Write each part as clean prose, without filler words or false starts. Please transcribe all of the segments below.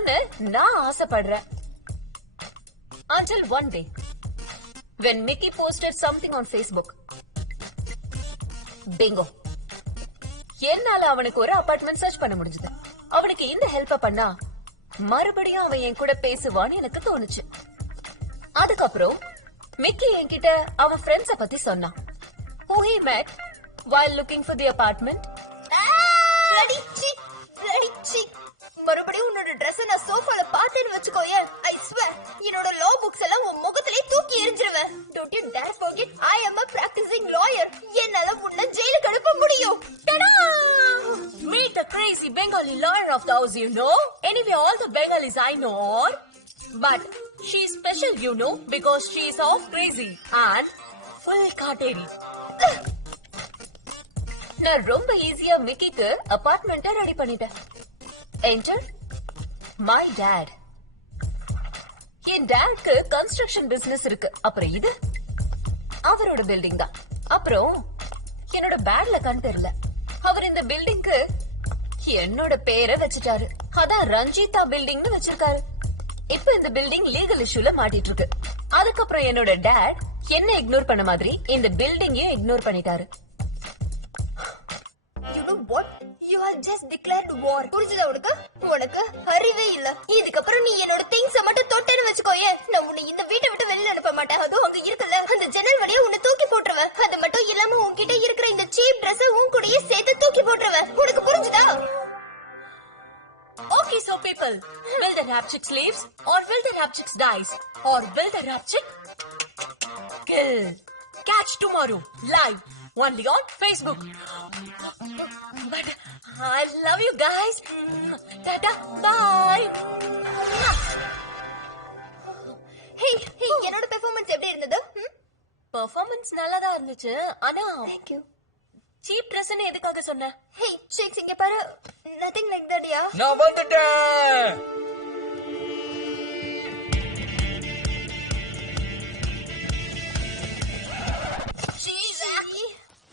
இருக்கணும்னு நான் ஆசைப்படுறேன். Until one day, when Mickey posted something on Facebook. Bingo. என்னால அவனுக்கு ஒரு அபார்ட்மெண்ட் சர்ச் பண்ண முடிஞ்சது. அவனுக்கு இந்த ஹெல்ப் பண்ணா மறுபடியும் அவன் என் கூட பேசுவான்னு எனக்கு தோணுச்சு. அதுக்கப்புறம் மிக்கி என்கிட்ட அவன் ஃப்ரெண்ட்ஸ பத்தி சொன்னான். Who he met while looking for the apartment. மறுபடியும் உன்னோட ட்ரெஸ் நான் சோஃபால பார்த்தேன்னு வச்சுக்கோயே, I swear என்னோட லா புக்ஸ் எல்லாம் உன் முகத்திலே தூக்கி எறிஞ்சிருவேன். Don't you dare forget I am a practicing lawyer. என்னால உன்னை ஜெயிலுக்கு அனுப்ப முடியும். Meet the crazy Bengali lawyer of the house, you know. Anyway, all the Bengalis I know are, but she is special, you know, because she is half crazy and full kateri. நான் ரொம்ப ஈஸியா மிக்கிக்கு அபார்ட்மெண்ட்டை ready பண்ணிட்டேன். Enter my dad. என் டாட்க்கு construction business இருக்கு. அப்புறம் இது அவரோட பில்டிங் தான். அப்புறம் என்னோட பேக்ல கண் தெரியல. அவர் இந்த பில்டிங்க்கு என்னோட பேரை வச்சுட்டாரு. அதான் ரஞ்சிதா பில்டிங்னு வச்சிருக்காரு. இப்ப இந்த பில்டிங் லீகல் இஷ்யூல மாட்டிட்டு இருக்கு. அதுக்கப்புறம் என்னோட டாட் என்ன இக்னோர் பண்ண மாதிரி இந்த பில்டிங்கையும் இக்னோர் பண்ணிட்டாரு. You know what? You have just declared war. புரிஞ்சுதா உனக்கு? உனக்கு அறிவே இல்ல. இதுக்கப்புறம் நீ என்னோட திங்ஸ் மட்டும் தொட்டேன்னு வச்சுக்கோயே, நான் உன்னை இந்த வீட்டை விட்டு வெளியில அனுப்ப மாட்டேன். அதுவும் அங்க இருக்குல்ல அந்த ஜன்னல் வழியா உன்னை தூக்கி போட்டுருவேன். அது மட்டும் இல்லாம உன்கிட்ட இருக்கிற இந்த சீப் ட்ரெஸ் உன் கூடயே சேர்த்து தூக்கி போட்டுருவேன். உனக்கு புரிஞ்சுதா? Okay, so people, will the rap chicks leaves or will the rap chicks dies or will the rap chick kill? Catch tomorrow live only on Facebook. But I love you guys. Tata, bye. Hey, என்னோட performance எப்படி இருந்தது? Performance நல்லாதான் இருந்துச்சு. ஆனா Thank you. Cheap ட்ரெஸ்னு எதுக்காக சொன்ன? Hey, chicks இங்க பாரு. Nothing like that, yeah. நான் வந்துட்டேன்.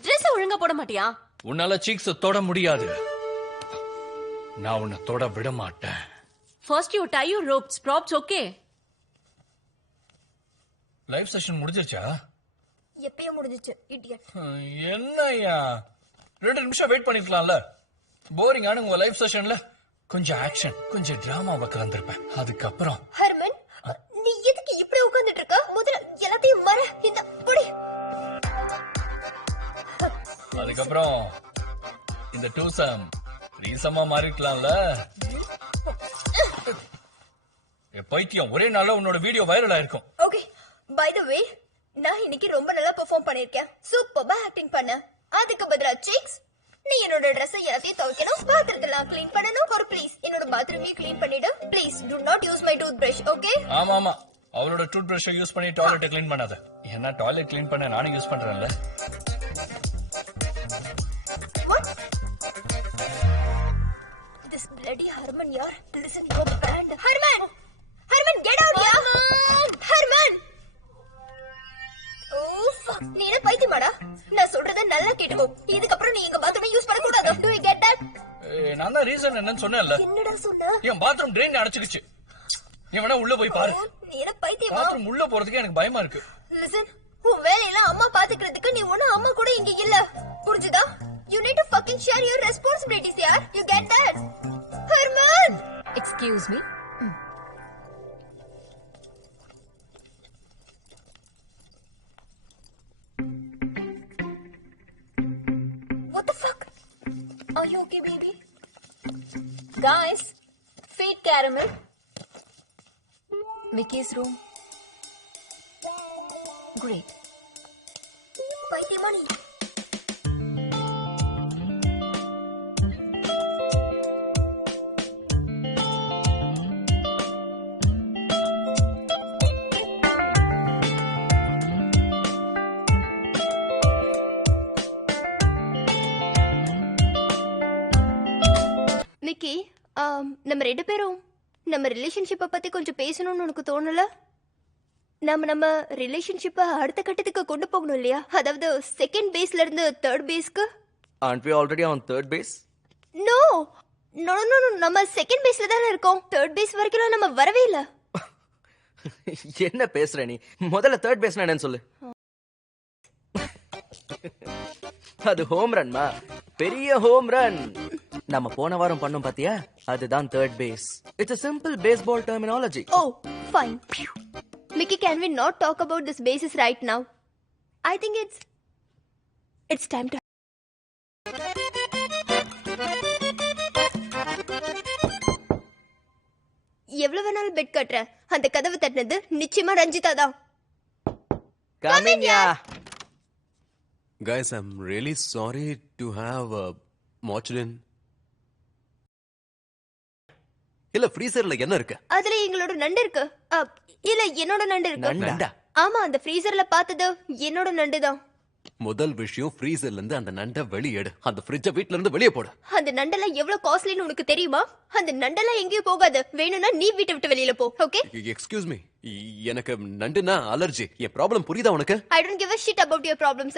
ட்ரெஸ் ஒழுங்கா போட மாட்டியா? உன்னால சீக்ஸ் தொட முடியாது. நான் உன்னை தொட விட மாட்டேன். First you tie your ropes, props, okay? Live session முடிஞ்சிருச்சா? எப்பயோ முடிஞ்சிச்சு, idiot. என்னய்யா 2 நிமிஷம் வெயிட் பண்ணிருக்கலாம்ல. போரிங்கான உங்க லைவ் செஷன்ல கொஞ்சம் ஆக்ஷன், கொஞ்சம் டிராமாவை கலந்திருப்பேன். அதுக்கப்புறம் ஹர்மன், நீ எதுக்கு இப்படி உட்கார்ந்துட்டு இருக்க? முதல்ல எல்லாத்தையும் மற. இந்த புடி. அதுக்கப்புறம் இந்த டூசம் ரீசமா மாறிக்கலாம்ல. பைத்தியம், ஒரே நாள்ல உன்னோட வீடியோ வைரல் ஆயிருக்கும். ஓகே, பை தி வே, நான் இன்னைக்கு ரொம்ப நல்லா பெர்ஃபார்ம் பண்ணிருக்கேன். சூப்பரா ஆக்டிங் பண்ண. அதுக்கு பதிலா சிக்ஸ், நீ என்னோட Dress எல்லாத்தையும் துவைக்கணும், பாத்திரத்தெல்லாம் க்ளீன் பண்ணணும். ஒரு ப்ளீஸ் என்னோட பாத்ரூமையும் க்ளீன் பண்ணிடு. Please to not use my tooth brush, okay? ஆமா, அவளோட டூத் பிரஷ் யூஸ் பண்ணி டாய்லெட் க்ளீன் பண்ணாத. ஏன்னா டாய்லெட் க்ளீன் பண்ண நானும் use பண்றேன்ல. This bloody Herman, yaar. Listen, your brand. Herman, get out, yaar. Herman. Oh, fuck. நீ என்ன பைத்தியமாடா? நான் சொல்றத நல்லா கேட்டுக்கோ. இதுக்கப்புறம் நீ எங்க பாத்ரூமை யூஸ் பண்ண கூடாது. Do you get that? நான் தான் ரீசன் என்னன்னு சொன்னேன்ல. என்னடா சொன்ன? என் பாத்ரூம் ட்ரெயின் அடைச்சிடுச்சு. நீ வேணா உள்ள போய் பாரு. நீ என்ன பைத்தியமா? பாத்ரூம் உள்ள போறதுக்கு எனக்கு பயமா இருக்கு. Listen, உன் வேலையெல்லாம் அம்மா பாத்துக்கிறதுக்கு நீ ஒண்ணு அம்மா கூட இங்க இல்ல. புரிஞ்சுதா? You need to fucking share your responsibilities, yaar. You get that? Herman! Excuse me. What the fuck? Are you okay, baby? Guys, feed caramel. Mickey's room. Great. பைத்தியமா நீ? மிக்கி, நம்ம 2 பேரும் நம்ம ரிலேஷன்ஷிப்பை பத்தி கொஞ்சம் பேசணும்னு உனக்கு தோணல? நம்ம ரிலேஷன்ஷிப்பை அடுத்த கட்டத்துக்கு கொண்டு போகணும் இல்லையா? அதாவது செகண்ட் பேஸ்ல இருந்து தேர்ட் பேஸ்க்கு. Aren't we already on third base? No, no no no, நம்ம செகண்ட் பேஸ்ல தானே இருக்கோம். தேர்ட் பேஸ் வரைக்கும் நம்ம வரவே இல்ல. என்ன பேசுற நீ? முதல்ல தேர்ட் பேஸ்னா என்னன்னு சொல்லு. அது ஹோம் ரன்மா, பெரிய ஹோம் ரன். நம்ம போன வாரம் பண்ணோம் பாத்தியா, அதுதான் third base. It's a simple baseball terminology. Oh, fine. Mickey, can we not talk about this bases right now? I think it's time to. எவ்வளவு வேணாலும் பெட் கட்டுற, அந்த கதவு தட்டினது நிச்சயமா ரஞ்சிதா தான். Come in, yeah. Guys, I'm really sorry to have Mochrin. இல்ல ஃப்ரீசர்ல என்ன இருக்கு? அதுல எங்களோட நண்டு இருக்கு. இல்ல என்னோட நண்டு இருக்கு. நண்டா? ஆமா, அந்த ஃப்ரீசர்ல பார்த்தது என்னோட நண்டு தான். முதல் விஷயம் ஃப்ரீசர்ல இருந்து அந்த நண்டை வெளியேடு. அந்த ஃப்ரிட்ஜ வீட்ல இருந்து வெளியே போடு. அந்த நண்டெல்லாம் எவ்வளவு காஸ்ட்லின்னு உனக்கு தெரியுமா? அந்த நண்டெல்லாம் எங்கேயும் போகாது. வேணும்னா நீ வீட்டை விட்டு வெளியில போ. ஓகே? எக்ஸ்கியூஸ் மீ, எனக்கு நண்டுனா அலர்ஜி. என் ப்ராப்ளம் புரியுதா உனக்கு? I don't give a shit about your problems.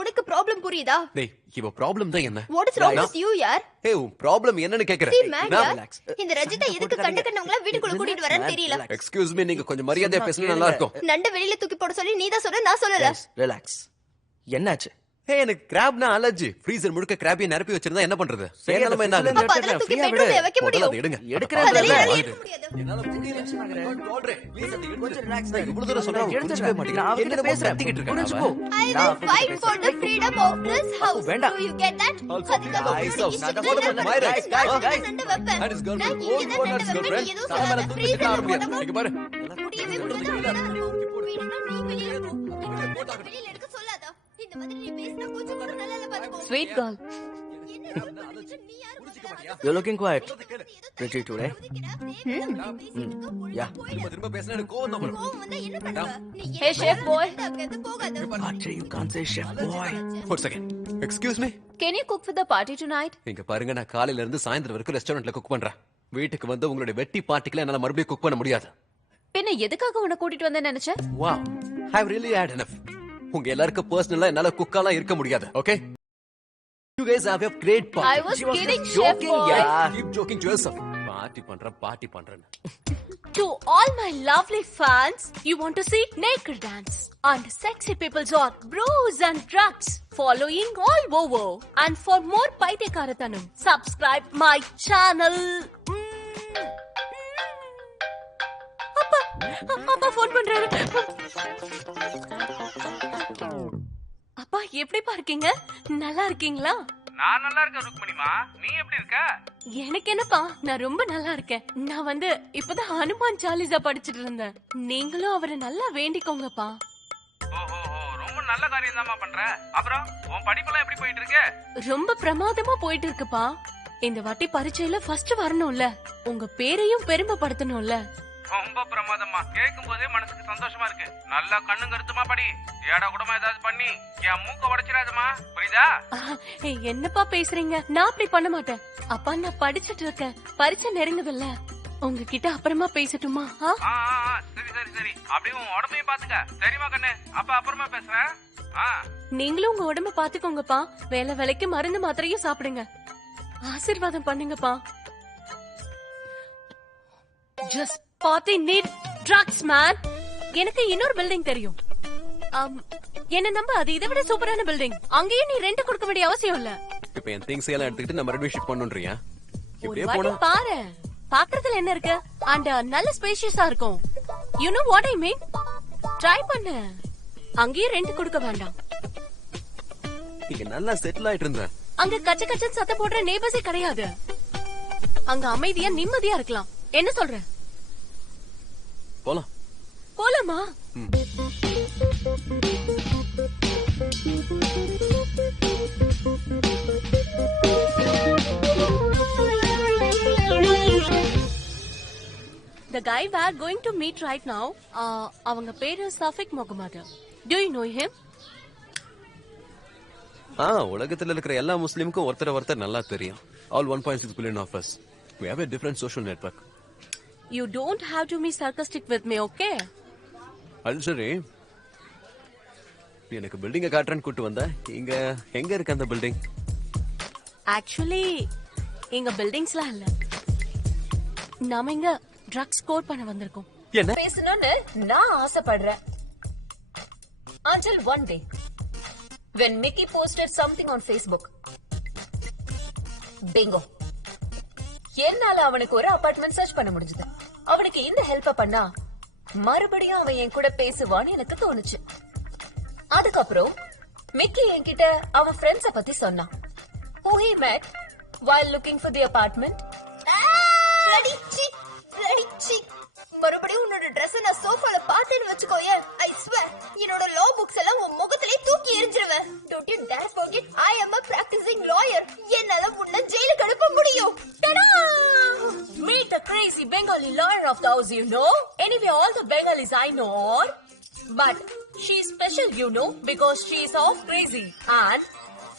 உனக்கு ப்ராப்ளம் புரியுதா? டேய், இவ ப்ராப்ளம் தான் என்ன? What is wrong with you, yaar? ஏய், உன் ப்ராப்ளம் என்னன்னு கேக்குறேன். See, man, yaar. இந்த ரஜிதா எதுக்கு கண்டவங்கள வீட்டுக்குள்ள கூட்டிட்டு வரேன்னு தெரியல. எக்ஸ்கியூஸ் மீ, நீங்க கொஞ்சம் மரியாதையா பேசினா நல்லா இருக்கும். நண்ட வெளியில தூக்கி போட சொல்லி நீ தான் சொன்ன, நான் சொல்லல. ரிலாக்ஸ். என்னாச்சு? ஏய், எனக்கு கிராப்னா அலர்ஜி. ஃப்ரீசர் முழுக்க கிராபியை நிரப்பி வச்சிருந்தா என்ன பண்றது? சரி, நிலைமை என்ன ஆகுது? அப்ப அதெல்லாம் தூக்கி பெட்ரூம்ல வைக்க முதல்ல முடியும். அதை எடுங்க. எடுக்கிறேன். அதெல்லாம் எடுக்க முடியாது. என்னால முடியல. கொஞ்சம் ரிலாக்ஸ். இவ்வளவு தூரம் சொன்னா அவன் புரிஞ்சுக்கவே மாட்டேங்கிறான். நான் அவகிட்ட என்னமோ பேசுறேன். கத்திக்கிட்டு இருக்கான் புரிஞ்சுக்கோ. அவன். I will fight for the freedom of this house. வேண்டாம். Do you get that? Also, அதுதான் guys, உன்னோட நான் இஷ்டம். follow பண்ண நான் my தான் rights. guys. நண்டு வைப்பேன். That is girlfriend. நான் இங்க Old தான் woman's நண்டு வைப்பேன். girlfriend. நீ எதுவும் தலைமையில சொல்லாத. தூக்கி Freezer வைக்க ல முடியாது. போட்டா இங்க பாரு. முடியவே முடியாது. வேணும்னா நீ வெளியில போ. வெளியில எடுக்க சொல்லாத. இந்த மாதிரி நீ பேசினா கொஞ்சம் கூட நல்லா இல்ல பாத்துக்கோ. Sweet girl. என்ன பண்ணுச்சு? நீ யாரு முதல்ல? You're looking quiet. Pretty today. Yeah. திரும்ப பேசினா எனக்கு கோவம் தான் வரும். கோவம் வந்தா என்ன பண்ணுவ? நீ Hey, chef boy. அங்க போகாத. Archie, you can't say chef boy. ஒரு second. Excuse me. Can you cook for the party tonight? இங்க பாருங்க, நான் காலையில இருந்து சாயந்தரம் வரைக்கும் ரெஸ்டாரண்ட்ல குக் பண்றேன். வீட்டுக்கு வந்து உங்களுடைய வெட்டி பார்ட்டிக்குல என்னால மறுபடியும் குக் பண்ண முடியாது. பின்ன எதுக்காக உன்னை கூட்டிட்டு வந்தேன்னு நினைச்ச? Wow, I've really had enough. உங்க எல்லாருக்கும் பர்சனலா என்னால குக்காலாம் இருக்க முடியாது. Okay? You guys have a great party. I was She was kidding, just chef joking, boy. yeah. Keep joking to yourself. Party பண்றேன். To all my lovely fans, you want to see naked dance and sexy people's on bros and drugs following all over. And for more Paitekarathanam, subscribe my channel. அப்பா phone பண்றாரு. அப்பா எப்படிப்பா இருக்கீங்க? நல்லா இருக்கீங்களா? நான் நல்லா இருக்கேன் ருக்மணிமா, நீ எப்படி இருக்க? எனக்கு என்னப்பா, நான் ரொம்ப நல்லா இருக்கேன். நான் இப்பதான் ஹனுமான் சாலிசா படிச்சிட்டு இருந்தேன். நீங்களும் அவரை நல்லா வேண்டிக்கோங்கப்பா. ஓஹோ, ரொம்ப நல்ல காரியம் தான்மா பண்ற. அப்புறம் உன் படிப்பெல்லாம் எப்படி போயிட்டு இருக்கு? ரொம்ப பிரமாதமா போயிட்டு இருக்குப்பா. இந்த வாட்டி பரீட்சையில ஃபர்ஸ்ட் வரணும்ல, உங்க பேரையும் பெருமைப்படுத்தணும்ல. ரொம்ப பிரமாதமா, கேட்கும் போதே மனசுக்கு சந்தோஷமா இருக்கு. நல்லா கண்ணு கருத்துமா படி, ஏடா கூடமா ஏதாவது பண்ணி என் மூக்க உடைச்சிடாதமா, புரியுதா? என்னப்பா பேசுறீங்க? நான் அப்படி பண்ண மாட்டேன். அப்பா, நான் படிச்சிட்டு இருக்கேன், பரீட்சை நெருங்குதுல்ல. உங்ககிட்ட அப்புறமா பேசட்டுமா? சரி, அப்படியே உன் உடம்பையும் பாத்துக்க. சரிமா கண்ணு, அப்ப அப்புறமா பேசுறேன். நீங்களும் உங்க உடம்ப பாத்துக்கோங்கப்பா. வேலைக்கு மருந்து மாத்திரையும் சாப்பிடுங்க. ஆசீர்வாதம் பண்ணுங்கப்பா. Just party need drugs, man. எனக்கு இன்னொரு பில்டிங் தெரியும். என்ன நம்ப, அது இதை விட சூப்பரான பில்டிங். அங்கேயும் நீ ரெண்ட் கொடுக்க வேண்டிய அவசியம் இல்ல. இப்போ என் திங்ஸ் எல்லாம் எடுத்துக்கிட்டு நம்ம ரெண்டு ஷிஃப்ட் பண்ணனும்ன்றியா? இப்படியே ஒரு போனா வாட்டி பாரு, பாக்குறதுல என்ன இருக்கு? அண்ட் நல்ல ஸ்பேஷியஸா இருக்கும். You know what I mean? Try பண்ணு. அங்கேயும் ரெண்ட் கொடுக்க வேண்டாம். இங்க நல்லா செட்டில் ஆயிட்டு இருந்தேன். அங்க கச்ச கச்சன்னு சத்தம் போடுற நெய்பர்ஸே கிடையாது. அங்க அமைதியா நிம்மதியா இருக்கலாம். என்ன சொல்ற? போலாம். போலாமா? The guy we are going to meet right now, அவங்க பேரு Shafiq Mohammed. Do you know him? உலகத்துல இருக்கிற எல்லா முஸ்லிமுக்கும் ஒருத்தர் நல்லா தெரியும். All 1.6 billion of us. We have a different social network. You don't have to be sarcastic with me, okay? அது சரி, நீ எனக்கு பில்டிங்க காட்டுறேன்னு கூட்டு வந்த. எங்க இருக்கு அந்த பில்டிங்? Actually, இங்க பில்டிங்ஸ்லாம் இல்ல. நாம இங்க ட்ரக்ஸ் ஸ்கோர் பண்ண வந்திருக்கோம். என்ன பேசணும்னு நான் ஆசைப்படுறேன். Until one day, when Mickey posted something on Facebook. Bingo. என்னால அவனுக்கு ஒரு அபார்ட்மெண்ட் சர்ச் பண்ண முடிஞ்சது. அவனுக்கு இந்த ஹெல்ப்ப பண்ணா மறுபடியும் அவன் என் கூட பேசுவான்னு எனக்கு தோணுச்சு. அதுக்கப்புறம் மிக்கி என்கிட்ட அவன் ஃப்ரெண்ட்ஸ பத்தி சொன்னான். Who he met while looking for the apartment. bloody cheek. மறுபடியும் உன்னோட Dress நான் சோஃபால பார்த்தேன்னு வெச்சுக்கோயே, I swear என்னோட law books எல்லாம் உன் முகத்திலே தூக்கி எறிஞ்சிருவேன். Don't you dare forget I am a practicing lawyer. என்னால உன்னை ஜெயிலுக்கு அனுப்ப முடியும். Ta-da! Meet the crazy Bengali lawyer of the house, you know. Anyway, all the Bengalis I know are, but she's special, you know, because she's half crazy and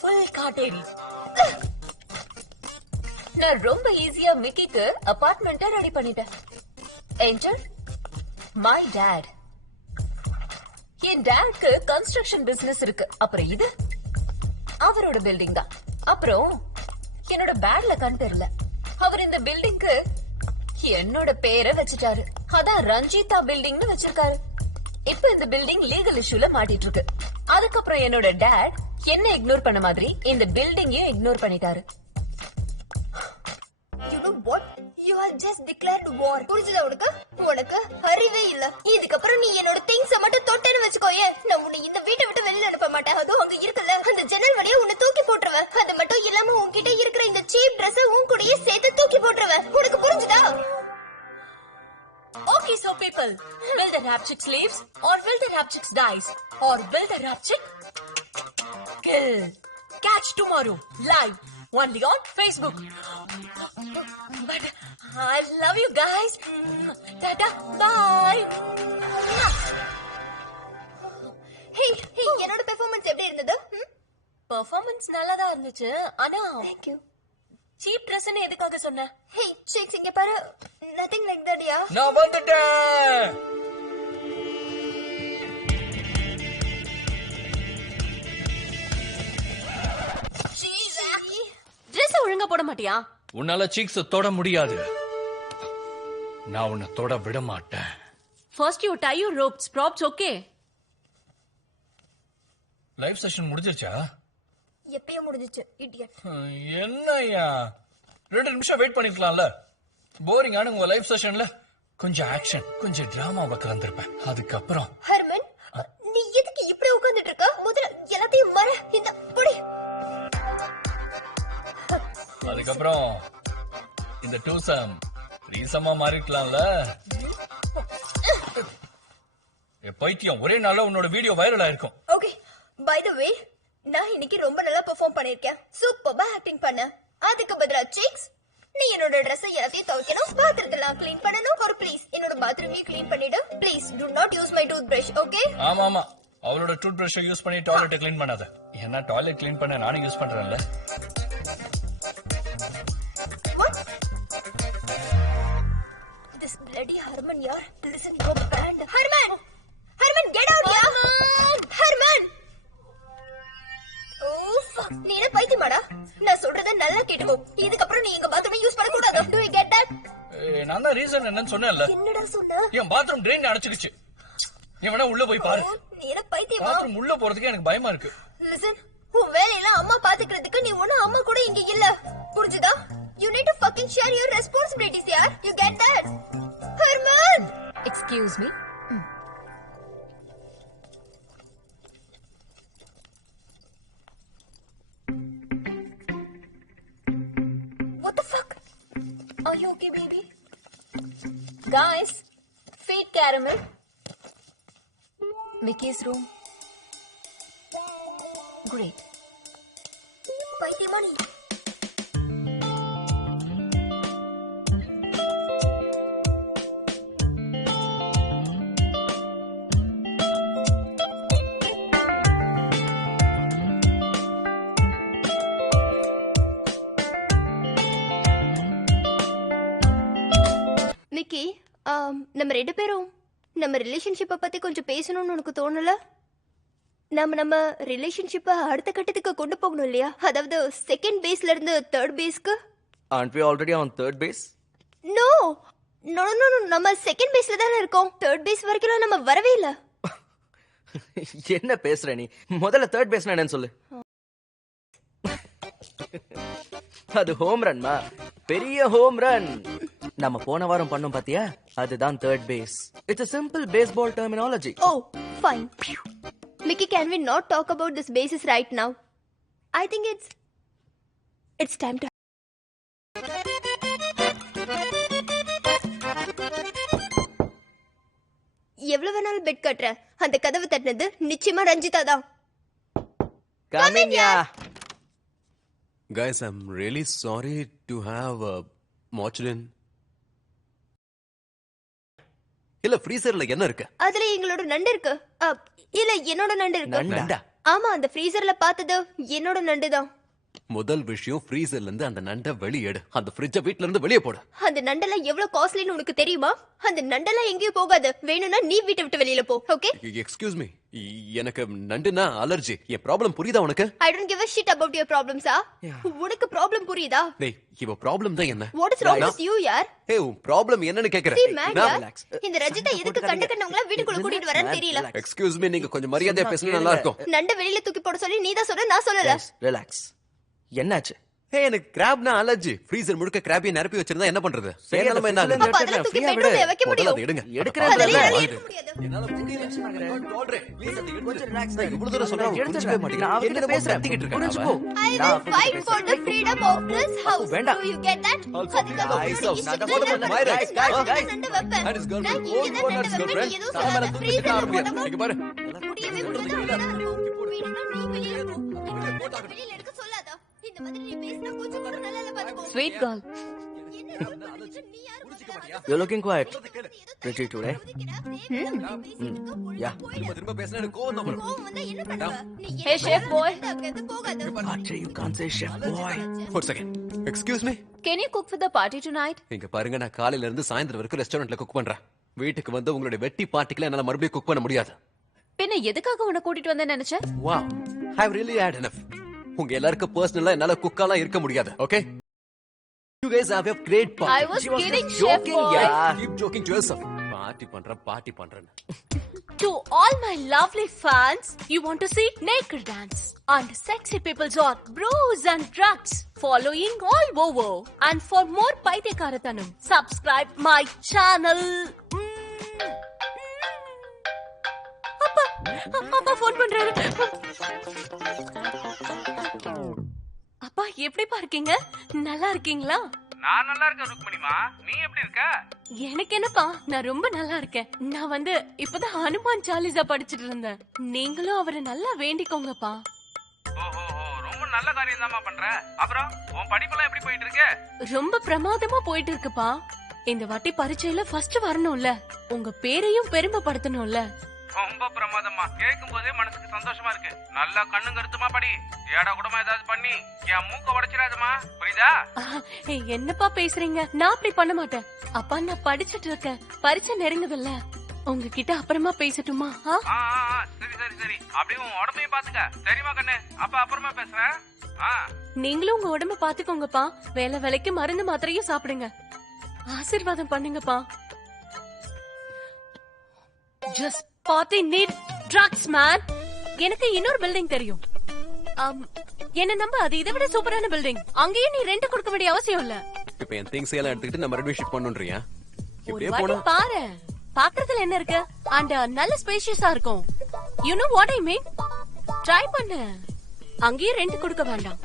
full Kateri. நான் ரொம்ப ஈஸியா மிக்கிக்கு அபார்ட்மெண்ட்ட ரெடி பண்ணிட்டேன். Enter my dad. என் டாட்க்கு construction business இருக்கு. அப்புறம் இது அவரோட பில்டிங் தான். அப்புறம் என்னோட பேக்ல கண் தெரியல. அவர் இந்த பில்டிங்க்கு என்னோட பேரை வச்சுட்டாரு. அதான் ரஞ்சிதா பில்டிங்னு வச்சிருக்காரு. இப்ப இந்த பில்டிங் லீகல் இஷ்யூல மாட்டிட்டு இருக்கு. அதுக்கப்புறம் என்னோட டாட் என்ன இக்னோர் பண்ண மாதிரி இந்த பில்டிங்கையும் இக்னோர் பண்ணிட்டாரு. You know what? You have just declared war. புரிஞ்சுதா உனக்கு? உனக்கு அறிவே இல்ல. இதுக்கப்புறம் நீ என்னோட திங்ஸ் மட்டும் தொட்டேன்னு வெச்சுக்கோயே, நான் உன்னை இந்த வீட்டை விட்டு வெளியில அனுப்ப மாட்டேன். அதுவும் அங்க இருக்குல்ல அந்த ஜன்னல் வழியா உன்னை தூக்கி போட்டுருவேன். அது மட்டும் இல்லாம உன்கிட்ட இருக்கிற இந்த சீப் Dress உன் கூடயே சேர்த்து தூக்கி போட்டுருவேன். உனக்கு புரிஞ்சுதா? Okay, so people, will the rap chicks leaves or will the rap chicks dies or will the rap chick kill? Catch tomorrow live only on Facebook. But I love you guys. Tata, bye. Hey, என்னோட performance எப்படி இருந்தது? Performance நல்லா தான் இருந்துச்சு. ஆனா Thank you. Cheap ட்ரெஸ்னு எதுக்காக சொன்ன? Hey, chicks இங்க பாரு. Nothing like that, yeah. நான் வந்துட்டேன். ட்ரெஸ் ஒழுங்கா போட மாட்டியா? உன்னால சீக்ஸ் தொட முடியாது. நான் உன்னை தொட விட மாட்டேன். First you tie your ropes, props, okay? Live session முடிஞ்சிருச்சா? எப்பயோ முடிஞ்சிச்சு, இடியட். என்னய்யா 2 நிமிஷம் வெயிட் பண்ணிருக்கலாம்ல. போரிங்கான உங்க லைவ் செஷன்ல கொஞ்சம் ஆக்ஷன், கொஞ்சம் டிராமாவை கலந்திருப்பேன். அதுக்கப்புறம் ஹர்மன், நீ எதுக்கு இப்படி உட்கார்ந்துட்டு இருக்க? முதல்ல எல்லாத்தையும் மற. இந்த புடி. அதுக்கப்புறம் இந்த டூசம் ரீசமா மாறிக்கலாம்ல. பைத்தியம், ஒரே நாள்ல உன்னோட வீடியோ வைரல் ஆயிருக்கும். ஓகே, பை தி வே, நான் இன்னைக்கு ரொம்ப நல்லா பெர்ஃபார்ம் பண்ணிருக்கேன். சூப்பரா ஆக்டிங் பண்ண. அதுக்கு பதிலா சிக்ஸ், நீ என்னோட Dress எல்லாத்தையும் துவைக்கணும், பாத்திரத்தெல்லாம் க்ளீன் பண்ணணும். ஒரு ப்ளீஸ் என்னோட பாத்ரூமையும் க்ளீன் பண்ணிடு. Please to not use my tooth brush, okay? ஆமா ஆமா, அவளோட டூத் பிரஷ் யூஸ் பண்ணி டாய்லெட் க்ளீன் பண்ணாத. ஏன்னா டாய்லெட் க்ளீன் பண்ண நானும் use பண்றேன்ல. What? This bloody Herman, yaar. Listen, you're banned. Herman! Herman, get out, yaar! Herman! Oh, fuck. நீ என்ன பைத்தியமாடா? நான் சொல்றத நல்லா கேட்டுக்கோ. இதுக்கப்புறம் நீ எங்க பாத்ரூமை யூஸ் பண்ண கூடாது. Do you get that? நான் தான் ரீசன் என்னன்னு சொன்னேன்ல. என்னடா சொன்ன? என் பாத்ரூம் ட்ரெயின் அடைச்சிருச்சு. இவனா உள்ள போய் பாரு. நீ என்ன பைத்தியமா? பாத்ரூம் உள்ள போறதுக்கு எனக்கு பயமா இருக்கு. Listen, உன் வேலையெல்லாம் அம்மா பாத்துக்கிறதுக்கு நீ ஒண்ணும் அம்மா கூட இங்க இல்ல. புரிஞ்சுதா? You need to fucking share your responsibilities, yaar. You get that? Herman! Excuse me. What the fuck? Are you okay, baby? Guys, feed caramel. Mickey's room. Great. பைத்தியமா நீ? மிக்கி, நம்ம 2 பேரும் நம்ம ரிலேஷன்ஷிப்பை பத்தி கொஞ்சம் பேசணும்னு உனக்கு தோணல? நம்ம ரிலேஷன்ஷிப்பை அடுத்த கட்டத்துக்கு கொண்டு போகணும் இல்லையா? அதாவது செகண்ட் பேஸ்ல இருந்து தேர்ட் பேஸ்க்கு. Aren't we already on third base? No no no no நம்ம செகண்ட் பேஸ்ல தானே இருக்கோம். தேர்ட் பேஸ் வரைக்கும் நம்ம வரவே இல்ல. என்ன பேசுற நீ? முதல்ல தேர்ட் பேஸ்னா என்னன்னு சொல்லு. அது ஹோம் ரன்மா, பெரிய ஹோம் ரன். நம்ம போன வாரம் பண்ணோம் பாத்தியா, அதுதான் third base. It's a simple baseball terminology. Oh, fine. Mickey, can we not talk about this basis right now? I think it's time to. எவ்வளவு வேணாலும் பெட் கட்டுற, அந்த கதவு தட்டினது நிச்சயமா ரஞ்சிதா தான். Come in, yeah. Guys, I'm really sorry to have Mochrin. இல்ல ஃப்ரீசர்ல என்ன இருக்கு? அதுல எங்களோட நண்டு இருக்கு. இல்ல என்னோட நண்டு இருக்கு. நண்டா? ஆமா, அந்த ஃப்ரீசர்ல பார்த்தது என்னோட நண்டு தான். முதல் விஷயம் ஃப்ரீசர்ல இருந்து அந்த நண்டை வெளிய எடு. அந்த ஃப்ரிட்ஜ வீட்ல இருந்து வெளிய போடு. அந்த நண்டெல்லாம் எவ்வளவு காஸ்ட்லின்னு உனக்கு தெரியுமா? அந்த நண்டெல்லாம் எங்கேயும் போகாது. வேணும்னா நீ வீட்டை விட்டு வெளியில போ. ஓகே? எக்ஸ்கியூஸ் மீ, எனக்கு நண்டுனா அலர்ஜி. என் ப்ராப்ளம் புரியுதா உனக்கு? I don't give a shit about your problems. உனக்கு ப்ராப்ளம் புரியுதா? டேய், இவ ப்ராப்ளம் தான் என்ன? What is wrong with you, yaar? ஏய், உன் ப்ராப்ளம் என்னன்னு கேக்குறேன். See, man, yaar. இந்த ரஜிதா எதுக்கு கண்டவங்கள வீட்டுக்குள்ள கூட்டிட்டு வரேன்னு தெரியல. எக்ஸ்கியூஸ் மீ, நீங்க கொஞ்சம் மரியாதையா பேசினா நல்லா இருக்கும். நண்டை வெளியில தூக்கி போட சொல்லி நீ தான் சொன்ன, நான் சொல்லல. ரிலாக்ஸ். என்னாச்சு? ஏய், எனக்கு கிராப்னா அலர்ஜி. ஃப்ரீசர் முழுக்க கிராபியை நிரப்பி வச்சிருந்தா என்ன பண்றது? சரியானமா என்ன ஆகுது? அப்ப அதெல்லாம் தூக்கி பெட்ரூம்ல வைக்க முடியும். அதை எடுங்க. அதெல்லாம் என்னால எடுக்க முடியாது. என்னால முடியல. கொஞ்சம் ரிலாக்ஸ். நான் இவ்வளவு தூரம் சொல்றேன், புரிஞ்சுக்கவே மாட்டீங்க. நான் அவர்கிட்ட என்ன பேசுறேன், கத்திக்கிட்டு இருக்கேன் புரிஞ்சுக்கோ. I will fight for the freedom of this house. வேண்டாம். Do you get that? அதுக்காக Guys, உன்னோட நான் இஷ்டத்துக்கு follow my rights. நான் Guys, நண்டை வைப்பேன். that is girlfriend. நான் இங்க Old தான் one, நண்டை that's வைப்பேன். girlfriend. நீ எதுவும் நான் மேல சொல்லாத. தூக்கிட்டு freezer ஆரம்பியா. போட்டா இங்க பாரு. முடியவே முடியாது. அவ்வளவுதான் இருக்கும். வேணும்னா நீ வெளியில போ. வெளியில எடுக்க சொல்லாத. இந்த மாதிரி நீ பேசினா கொஞ்சம் கூட நல்லா இல்ல பாத்துக்கோ. Sweet girl. You're looking quiet. Pretty today. Yeah. திரும்ப பேசினா எனக்கு கோவம் தான் வரும். கோவம் வந்தா என்ன பண்ணுவ? நீ Hey, chef boy. போகாத. Archie, you can't say chef boy. ஒரு second. Excuse me. Can you cook for the party tonight? இங்க பாருங்க, நான் காலையில இருந்து சாயந்தரம் வரைக்கும் ரெஸ்டாரண்ட்ல குக் பண்றேன். வீட்டுக்கு வந்து உங்களுடைய வெட்டி பார்ட்டிக்குல என்னால மறுபடியும் குக் பண்ண முடியாது. பின்ன எதுக்காக உன்னை கூட்டிட்டு வந்தேன்னு நினைச்ச? Wow, I've really had enough. உங்க எல்லாருக்கும் பர்சனலா என்னால குக்காலாம் இருக்க முடியாது. Okay? You guys have a great party. I was She was kidding, just chef joking, boy. yeah. Keep joking to yourself. Party பண்றேன். To all my lovely fans, you want to see naked dance and sexy people's on bros and drugs following all over. And for more paithekaratanam, subscribe my channel. அப்பா phone பண்றாரு. அப்பா எப்படிப்பா இருக்கீங்க? நல்லா இருக்கீங்களா? நான் நல்லா இருக்கேன் ருக்மணிமா, நீ எப்படி இருக்க? எனக்கு என்னப்பா, நான் ரொம்ப நல்லா இருக்கேன். நான் இப்பதான் ஹனுமான் சாலிசா படிச்சிட்டு இருந்தேன். நீங்களும் அவரை நல்லா வேண்டிக்கோங்கப்பா. ஓஹோ, ரொம்ப நல்ல காரியம் தான்மா பண்ற. அப்புறம் உன் படிப்பெல்லாம் எப்படி போயிட்டு இருக்கு? ரொம்ப பிரமாதமா போயிட்டு இருக்குப்பா. இந்த வாட்டி பரீட்சையில ஃபர்ஸ்ட் வரணும்ல, உங்க பேரையும் பெருமைப்படுத்தணும்ல. ரொம்ப பிரமாதமா, கேட்கும் போதே மனசுக்கு சந்தோஷமா இருக்கு. நல்லா கண்ணும் கருத்துமா படி. ஏடா கூடமா ஏதாவது பண்ணி என் மூக்க உடைச்சிடாதமா, புரியுதா? என்னப்பா பேசுறீங்க? நான் அப்படி பண்ண மாட்டேன். அப்பா, நான் படிச்சிட்டு இருக்கேன். பரீட்சை நெருங்குதுல்ல, உங்ககிட்ட அப்புறமா பேசட்டுமா? சரி. அப்படியே உன் உடம்பையும் பாத்துக்க. சரிமா கண்ணு, அப்ப அப்புறமா பேசுறேன். நீங்களும் உங்க உடம்ப பாத்துக்கோங்கப்பா. வேலைக்கு மருந்து மாத்திரையும் சாப்பிடுங்க. ஆசீர்வாதம் பண்ணுங்கப்பா. Just party need drugs, man. எனக்கு இன்னொரு பில்டிங் தெரியும். என்ன நம்ப, அது இதை விட சூப்பரான பில்டிங். அங்கேயும் நீ ரெண்ட் கொடுக்க வேண்டிய அவசியம் இல்ல. இப்போ என் திங்ஸ் எல்லாம் எடுத்துக்கிட்டு நம்ம ரெண்டு ஷிஃப்ட் பண்ணனும்ன்றியா? இப்படியே போனா பாரு, பாக்குறதுல என்ன இருக்கு? அண்ட் நல்ல ஸ்பேஷியஸா இருக்கும். You know what I mean? Try பண்ணு. அங்கேயும் ரெண்ட் கொடுக்க வேண்டாம்.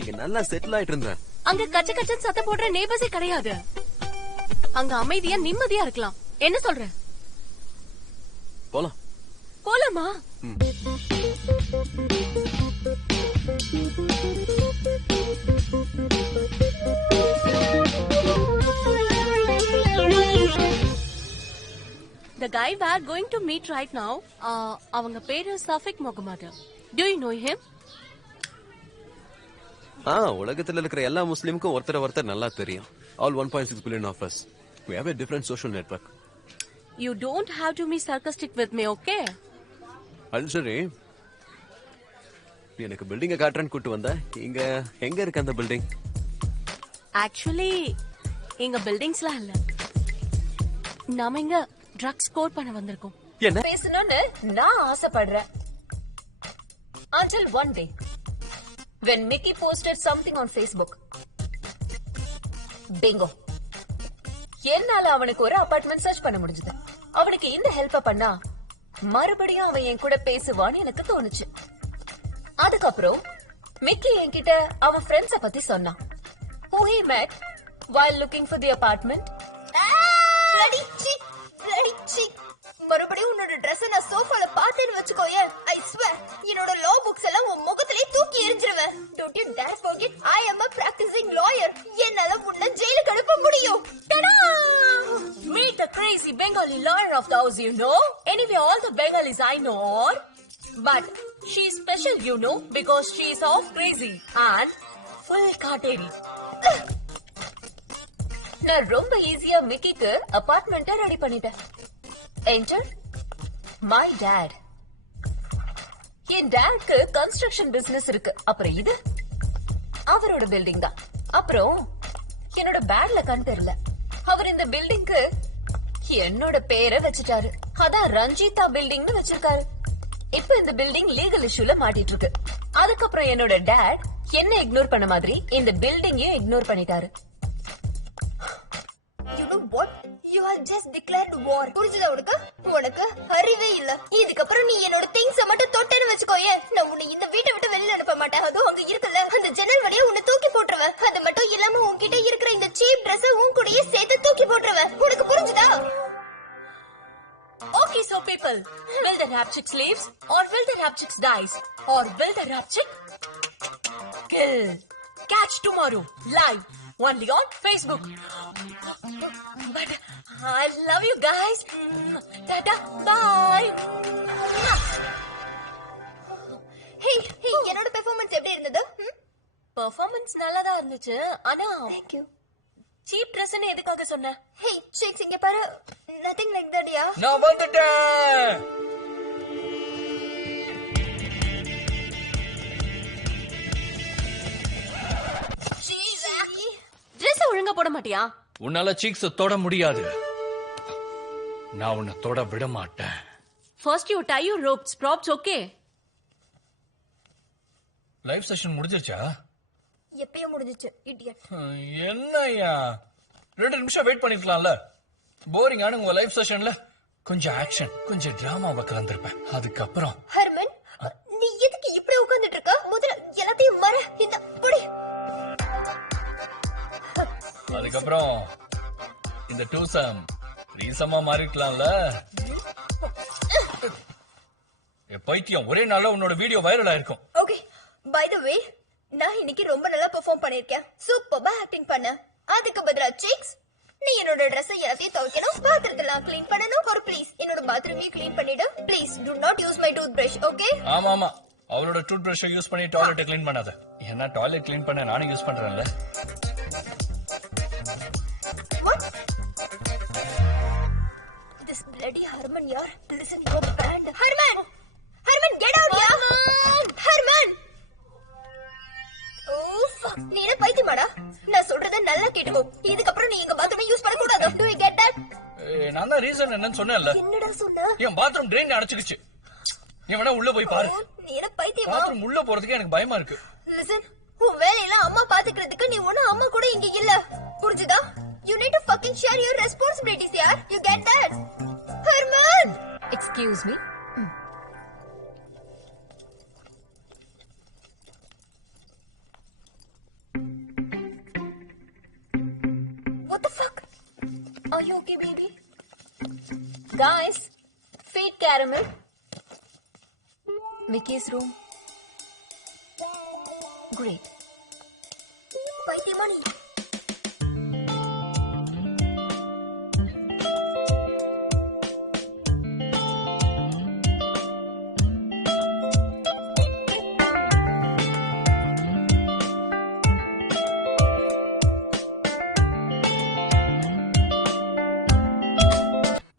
இங்க நல்லா செட்டில் ஆயிட்டு இருந்தேன். அங்க கச்ச சத்தம் போடுற நேபர்ஸே கிடையாது. அங்க அமைதியா நிம்மதியா இருக்கலாம். என்ன சொல்ற? போலாமா? The guy we are going to meet right now, அவங்க பேரு Shafiq Mohammed. Do you know him? உலகத்துல இருக்கிற எல்லா முஸ்லிமுக்கும் ஒருத்தர் நல்லா தெரியும். All 1.6 billion of us. We have a different social network. You don't have to be sarcastic with me, okay? அது சரி, எனக்கு பில்டிங்க காட்டுறேன்னு கூட்டு வந்தா, எங்க இருக்க அந்த பில்டிங்? ஆக்சுவலி எங்க பில்டிங்ஸ்லாம் இல்ல, நாம இங்க ட்ரக்ஸ் கோட் பண்ண வந்திருக்கோம். என்ன பேசணும்னு நான் ஆசைப்படுறேன். Until one day, when Mickey posted something on Facebook. Bingo. என்னால அவனுக்கு ஒரு அபார்ட்மெண்ட் சர்ச் பண்ண முடிஞ்சது. அவனுக்கு இந்த ஹெல்ப் பண்ணா மறுபடியும் அவன் என் கூட பேசுவான்னு எனக்கு தோணுச்சு. அதுக்கப்புறம் மிக்கி என்கிட்ட அவன் ஃப்ரெண்ட்ஸ பத்தி சொன்னான். Who he met while looking for the apartment. bloody cheek, bloody cheek. மறுபடியும் உன்னோட Dress நான் சோஃபால பார்த்தேன்னு வச்சுக்கோயே, I swear என்னோட லா புக்ஸ் எல்லாம் உன் முகத்திலே தூக்கி எறிஞ்சிருவேன். Don't you dare forget I am a practicing lawyer. என்னால உன்னை ஜெயிலுக்கு அனுப்ப முடியும். Ta-da! Meet the crazy Bengali lawyer of the house, you know. Anyway, all the Bengalis I know are, but she's special, you know, because she's half crazy and full kateri. நான் ரொம்ப ஈஸியா மிக்கிக்கு அபார்ட்மெண்ட்டை ரெடி பண்ணிட்டேன். Enter my dad. என் டாட்க்கு construction business இருக்கு. அப்புறம் இது அவரோட பில்டிங் தான். அப்புறம் என்னோட பேக்ல கண் தெரியல. அவர் இந்த பில்டிங்க்கு என்னோட பேரை வச்சுட்டாரு. அதான் ரஞ்சிதா பில்டிங்னு வச்சிருக்காரு. இப்ப இந்த பில்டிங் லீகல் இஷ்யூல மாட்டிட்டு இருக்கு. அதுக்கப்புறம் என்னோட டாட் என்ன இக்னோர் பண்ண மாதிரி இந்த பில்டிங்கையும் இக்னோர் பண்ணிட்டாரு. You know what? You have just declared war. புரிஞ்சுதா உனக்கு? உனக்கு அறிவே இல்ல. இதுக்கப்புறம் நீ என்னோட திங்ஸ் மட்டும் தொட்டேன்னு வச்சுக்கோயே, நான் உன்னை இந்த வீட்டை விட்டு வெளியில அனுப்ப மாட்டேன். அதுவும் அங்க இருக்குல்ல அந்த ஜன்னல் வழியா உன்னை தூக்கி போட்டுருவேன். அது மட்டும் இல்லாம உன்கிட்ட இருக்கிற இந்த சீப் Dress உன் கூடயே சேர்த்து தூக்கி போட்டுருவேன். உனக்கு புரிஞ்சுதா? Okay, so people, will the rap chicks leaves or will the rap chicks dies or will the rap chick kill? Catch tomorrow live only on Facebook. But I love you guys. Tata, bye. Hey, என்னோட performance எப்படி இருந்தது? Performance நல்லாதான் இருந்துச்சு. ஆனா Thank you. Cheap ட்ரெஸ்ன்னு எதுக்காக சொன்ன? Hey, chicks இங்க பாரு. Nothing like that, yeah. நான் வந்துட்டேன். ட்ரெஸ் ஒழுங்கா போட மாட்டியா? உன்னால சீக்ஸ் தொட முடியாது. நான் உன்னை தொட விட மாட்டேன். First you tie your ropes, props, okay? Live session முடிஞ்சிருச்சா? எப்பயும் முடிஞ்சிச்சு, idiot. என்னய்யா 2 நிமிஷம் வெயிட் பண்ணிருக்கலாம்ல. போரிங்கான உங்க லைவ் செஷன்ல கொஞ்சம் ஆக்ஷன், கொஞ்சம் டிராமாவை கலந்திருப்பேன். அதுக்கப்புறம் ஹர்மன், நீ எதுக்கு இப்படி உட்கார்ந்துட்டு இருக்க? முதல்ல எல்லாத்தையும் மற. இந்த புடி. அதுக்கப்புறம் இந்த டூசம் ரீசமா மாறிக்கலாம்ல. பைத்தியம், ஒரே நாள்ல உன்னோட வீடியோ வைரல் ஆயிருக்கும். ஓகே, பை தி வே, நான் இன்னைக்கு ரொம்ப நல்லா பெர்ஃபார்ம் பண்ணிருக்கேன். சூப்பரா ஆக்டிங் பண்ண. அதுக்கு பதிலா சிக்ஸ், நீ என்னோட Dress எல்லாத்தையும் துவைக்கணும், பாத்திரத்தெல்லாம் க்ளீன் பண்ணணும். ஒரு ப்ளீஸ் என்னோட பாத்ரூமையும் க்ளீன் பண்ணிடு. Please to not use my tooth brush, okay? ஆமா ஆமா, அவளோட டூத் பிரஷ் யூஸ் பண்ணி டாய்லெட் க்ளீன் பண்ணாத. ஏன்னா டாய்லெட் க்ளீன் பண்ண நானும் use பண்றேன்ல. This bloody Harman, yaar. Listen, you're banned. Harman! Harman, get out, yaar! Harman! Oh, fuck. நீ என்ன பைத்தியமாடா? நான் சொல்றத நல்லா கேட்டுக்கோ. இதுக்கப்புறம் நீ எங்க பாத்ரூமை யூஸ் பண்ண கூடாது. Do you get that? நான் தான் ரீசன் என்னன்னு சொன்னேன்ல. என்னடா சொன்ன? என் பாத்ரூம் ட்ரெயின் அடைச்சுக்கிச்சு. நீ வேணா உள்ள போய் பாரு. நீ என்ன பைத்தியமா? பாத்ரூம் உள்ள போறதுக்கு எனக்கு பயமா இருக்கு. Listen, உன் வேலையெல்லாம் அம்மா பாத்துக்கிறதுக்கு நீ ஒண்ணு அம்மா கூட இங்க இல்ல. புரிஞ்சுதா? You need to fucking share your responsibilities, yaar. You get that? Harman! Excuse me. What the fuck? Are you okay, baby? Guys, feed caramel. Mickey's room. Great. பைத்தியமா நீ?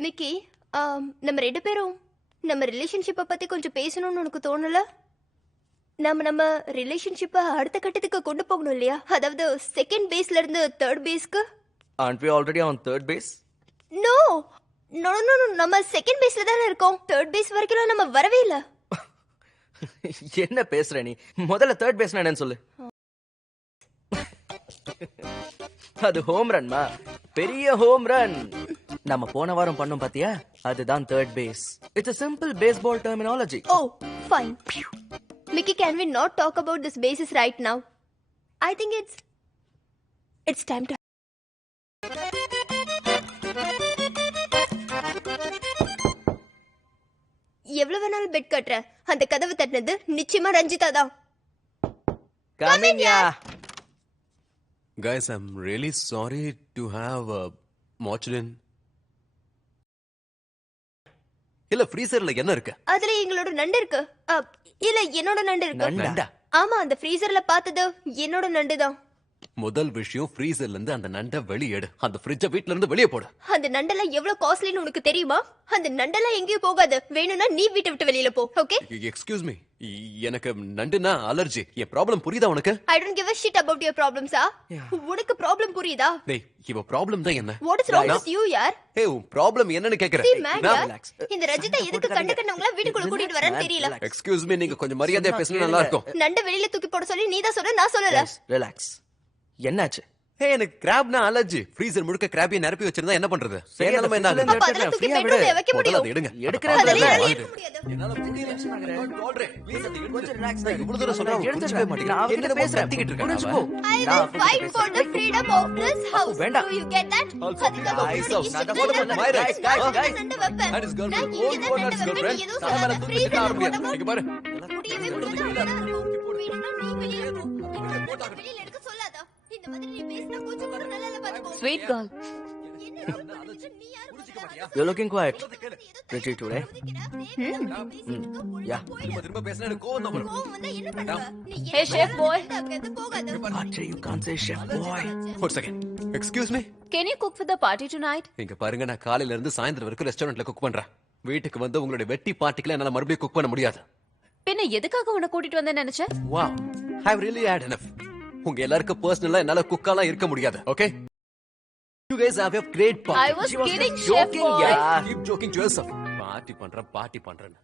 மிக்கி, நம்ம 2 பேரும் நம்ம ரிலேஷன்ஷிப்பை பத்தி கொஞ்சம் பேசணும்னு உனக்கு தோணல? நம்ம ரிலேஷன்ஷிப்பை அடுத்த கட்டத்துக்கு கொண்டு போகணும் இல்லையா? அதாவது செகண்ட் பேஸ்ல இருந்து தேர்ட் பேஸ்க்கு. Aren't we already on third base? No no no no, நம்ம செகண்ட் பேஸ்ல தானே இருக்கோம். தேர்ட் பேஸ் வரைக்கும் நம்ம வரவே இல்ல. என்ன பேசுற நீ? முதல்ல தேர்ட் பேஸ்னா என்னன்னு சொல்லு. அது ஹோம் ரன்மா, பெரிய ஹோம் ரன். நம்ம போன வாரம் பண்ணோம் பாத்தியா, அதுதான் third base. It's a simple baseball terminology. Oh, fine. Mickey, can we not talk about this basis right now? I think it's time to. எவ்வளவு வேணாலும் பெட் கட்டுற, அந்த கதவு தட்டினது நிச்சயமா ரஞ்சிதா தான். Come in, yeah. Guys, I'm really sorry to have watched in. இல்ல ஃப்ரீசர்ல என்ன இருக்கு? அதுல எங்களோட நண்டு இருக்கு. இல்ல என்னோட நண்டு இருக்கு. நண்டா? ஆமா, அந்த ஃப்ரீசர்ல பார்த்தது என்னோட நண்டு தான். முதல் விஷயம் ஃப்ரீசர்ல இருந்து அந்த நண்டை வெளியேடு. அந்த ஃப்ரிட்ஜ வீட்ல இருந்து வெளியே போடு. அந்த நண்டெல்லாம் எவ்வளவு காஸ்ட்லின்னு உனக்கு தெரியுமா? அந்த நண்டெல்லாம் எங்கேயும் போகாது. வேணும்னா நீ வீட்டை விட்டு வெளியில போ. ஓகே? எக்ஸ்கியூஸ் மீ, எனக்கு நண்டுனா அலர்ஜி. என் ப்ராப்ளம் புரியுதா உனக்கு? I don't give a shit about your problems. உனக்கு ப்ராப்ளம் புரியுதா? டேய், இவ ப்ராப்ளம் தான் என்ன? What is wrong with you, yaar? ஏய், உன் ப்ராப்ளம் என்னன்னு கேக்குறேன். See, man, yaar. இந்த ரஜிதா எதுக்கு கண்டவங்கள வீட்டுக்குள்ள கூட்டிட்டு வரேன்னு தெரியல. எக்ஸ்கியூஸ் மீ, நீங்க கொஞ்சம் மரியாதையா பேசினா நல்லா இருக்கும். நண்டை வெளியில தூக்கி போட சொல்லி நீ தான் சொன்ன, நான் சொல்லல. ரிலாக்ஸ். என்னாச்சு? ஹே, எனக்கு கிராப்னா அலர்ஜி. ஃப்ரீசர் முழுக்க கிராபியை நிரப்பி வச்சிருந்தா என்ன பண்றது? சேனலமா என்ன ஆகுது? அப்ப அதுல தூக்கி பெட்ரூம்ல வைக்க முடியும். அதை எடுங்க. எடுக்கறேன். அதுல எடுக்க முடியாது. என்னால முடியல. கொஞ்சம் ரிலாக்ஸ் ஆயிரு. இவ்வளவு தூரம் சொல்றேன், எடுத்துக்க மாட்டேங்கிறேன். நான் என்ன பேசுறேன். கத்திக்கிட்டு இருக்கேன். புரிஞ்சுக்கோ. I will fight for the freedom of this house. வேண்டாம். Do you get that? Guys, my rights. நண்டு வைப்பேன். That is girlfriend. நான் Old இங்க one, தான் that's நண்டு girlfriend. வைப்பேன். நான் மேல நீ தூக்கி எதுவும் ஆட முடியாது. சொல்லாத. இங்க பாரு. முடியவே முடியாது. வேணும்னா நீ வெளியில போ. வெளியில எடுக்க சொல்லாத. இந்த மாதிரி நீ பேசினா கொஞ்சம் கூட நல்லா இல்ல பாத்துக்கோ. Sweet girl. You're looking quiet. Pretty today. Yeah. திரும்ப பேசினா எனக்கு கோவம் தான் வரும். Hey, chef boy. Archie, you can't say chef boy. ஒரு second. Excuse me. Can you cook for the party tonight? இங்க பாருங்க, நான் காலையில இருந்து சாயந்தரம் வரைக்கும் ரெஸ்டாரண்ட்ல குக் பண்றேன். வீட்டுக்கு வந்து உங்களுடைய வெட்டி பார்ட்டிக்குல என்னால மறுபடியும் குக் பண்ண முடியாது. பின்ன எதுக்காக உன்னை கூட்டிட்டு வந்தேன்னு நினைச்சேன்? Wow, I've really had enough. உங்க எல்லாருக்கும் பர்சனலா என்னால குக்காலாம் இருக்க முடியாது. Okay? You guys have a great party. I was She was kidding, just chef joking, boy. yeah. Keep joking to yourself. Party பண்றேன்.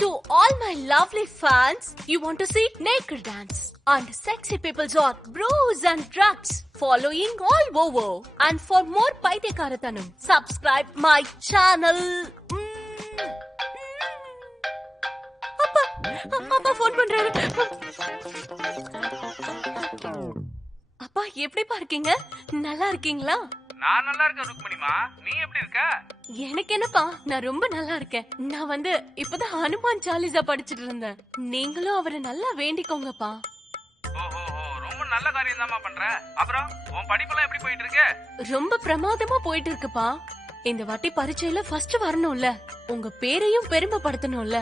To all my lovely fans, you want to see naked dance and sexy people's on brews and drugs following all over. And for more paitekarathanam, subscribe my channel. அப்பா phone பண்றாரு. அப்பா எப்படிப்பா இருக்கீங்க? நல்லா இருக்கீங்களா? நான் நல்லா இருக்கேன் ருக்மணிமா, நீ எப்படி இருக்க? எனக்கு என்னப்பா, நான் ரொம்ப நல்லா இருக்கேன். நான் வந்து இப்பதான் ஹனுமான் சாலிசா படிச்சிட்டு இருந்தேன். நீங்களும் அவரை நல்லா வேண்டிக்கோங்கப்பா. ஓஹோ, ரொம்ப நல்ல காரியம் தான்மா பண்ற. அப்புறம் உன் படிப்பெல்லாம் எப்படி போயிட்டு இருக்கு? ரொம்ப பிரமாதமா போயிட்டு இருக்குப்பா. இந்த வாட்டி பரீட்சையில ஃபர்ஸ்ட் வரணும்ல, உங்க பேரையும் பெருமைப்படுத்தணும்ல.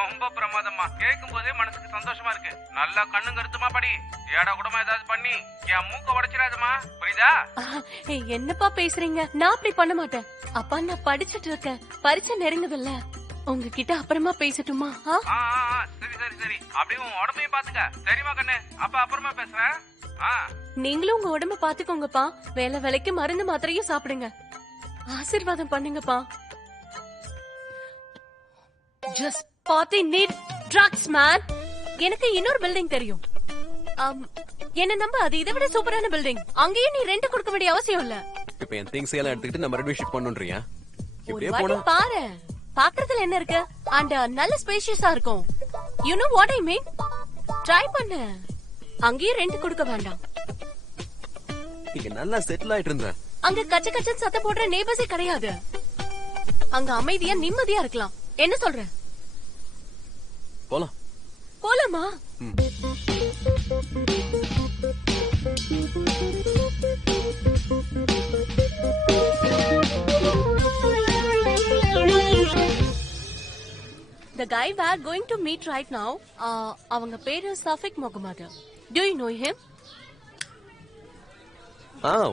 ரொம்ப பிரமாதமா, கேட்கும் போதே மனசுக்கு சந்தோஷமா இருக்கு. நல்லா கண்ணு கருத்துமா படி, ஏடா கூடமா ஏதாவது பண்ணி என் மூக்க உடைச்சிடாதமா, புரியுதா? என்னப்பா பேசுறீங்க? நான் அப்படி பண்ண மாட்டேன். அப்பா நான் படிச்சிட்டு இருக்கேன், பரீட்சை நெருங்குதுல்ல. உங்ககிட்ட அப்புறமா பேசட்டுமா? சரி, அப்படியே உன் உடம்பையும் பாத்துக்க. சரிமா கண்ணு, அப்ப அப்புறமா பேசுறேன். நீங்களும் உங்க உடம்ப பாத்துக்கோங்கப்பா. வேலைக்கு மருந்து மாத்திரையும் சாப்பிடுங்க. ஆசீர்வாதம் பண்ணுங்கப்பா. Just party need drugs, man. எனக்கு இன்னொரு பில்டிங் தெரியும். என்ன நம்ப, அது இதை விட சூப்பரான பில்டிங். அங்கேயும் நீ ரெண்ட் கொடுக்க வேண்டிய அவசியம் இல்ல. இப்போ என் திங்ஸ் எல்லாம் எடுத்துக்கிட்டு நம்ம ரெண்டு ஷிஃப்ட் பண்ணனும்ன்றியா? இப்படியே போனா பாரு, பாக்குறதுல என்ன இருக்கு? அண்ட் நல்ல ஸ்பேஷியஸா இருக்கும். You know what I mean? Try பண்ணு. அங்கேயும் ரெண்ட் கொடுக்க வேண்டாம். இங்க நல்லா செட்டில் ஆயிட்டு இருந்தேன். அங்க கச்ச சத்தம் போடுற நேபர்ஸே கிடையாது. அங்க அமைதியா நிம்மதியா இருக்கலாம். என்ன சொல்ற? போலாமா? The guy we are going to meet right now, அவங்க பேரு Shafiq Mohammed. Do you know him?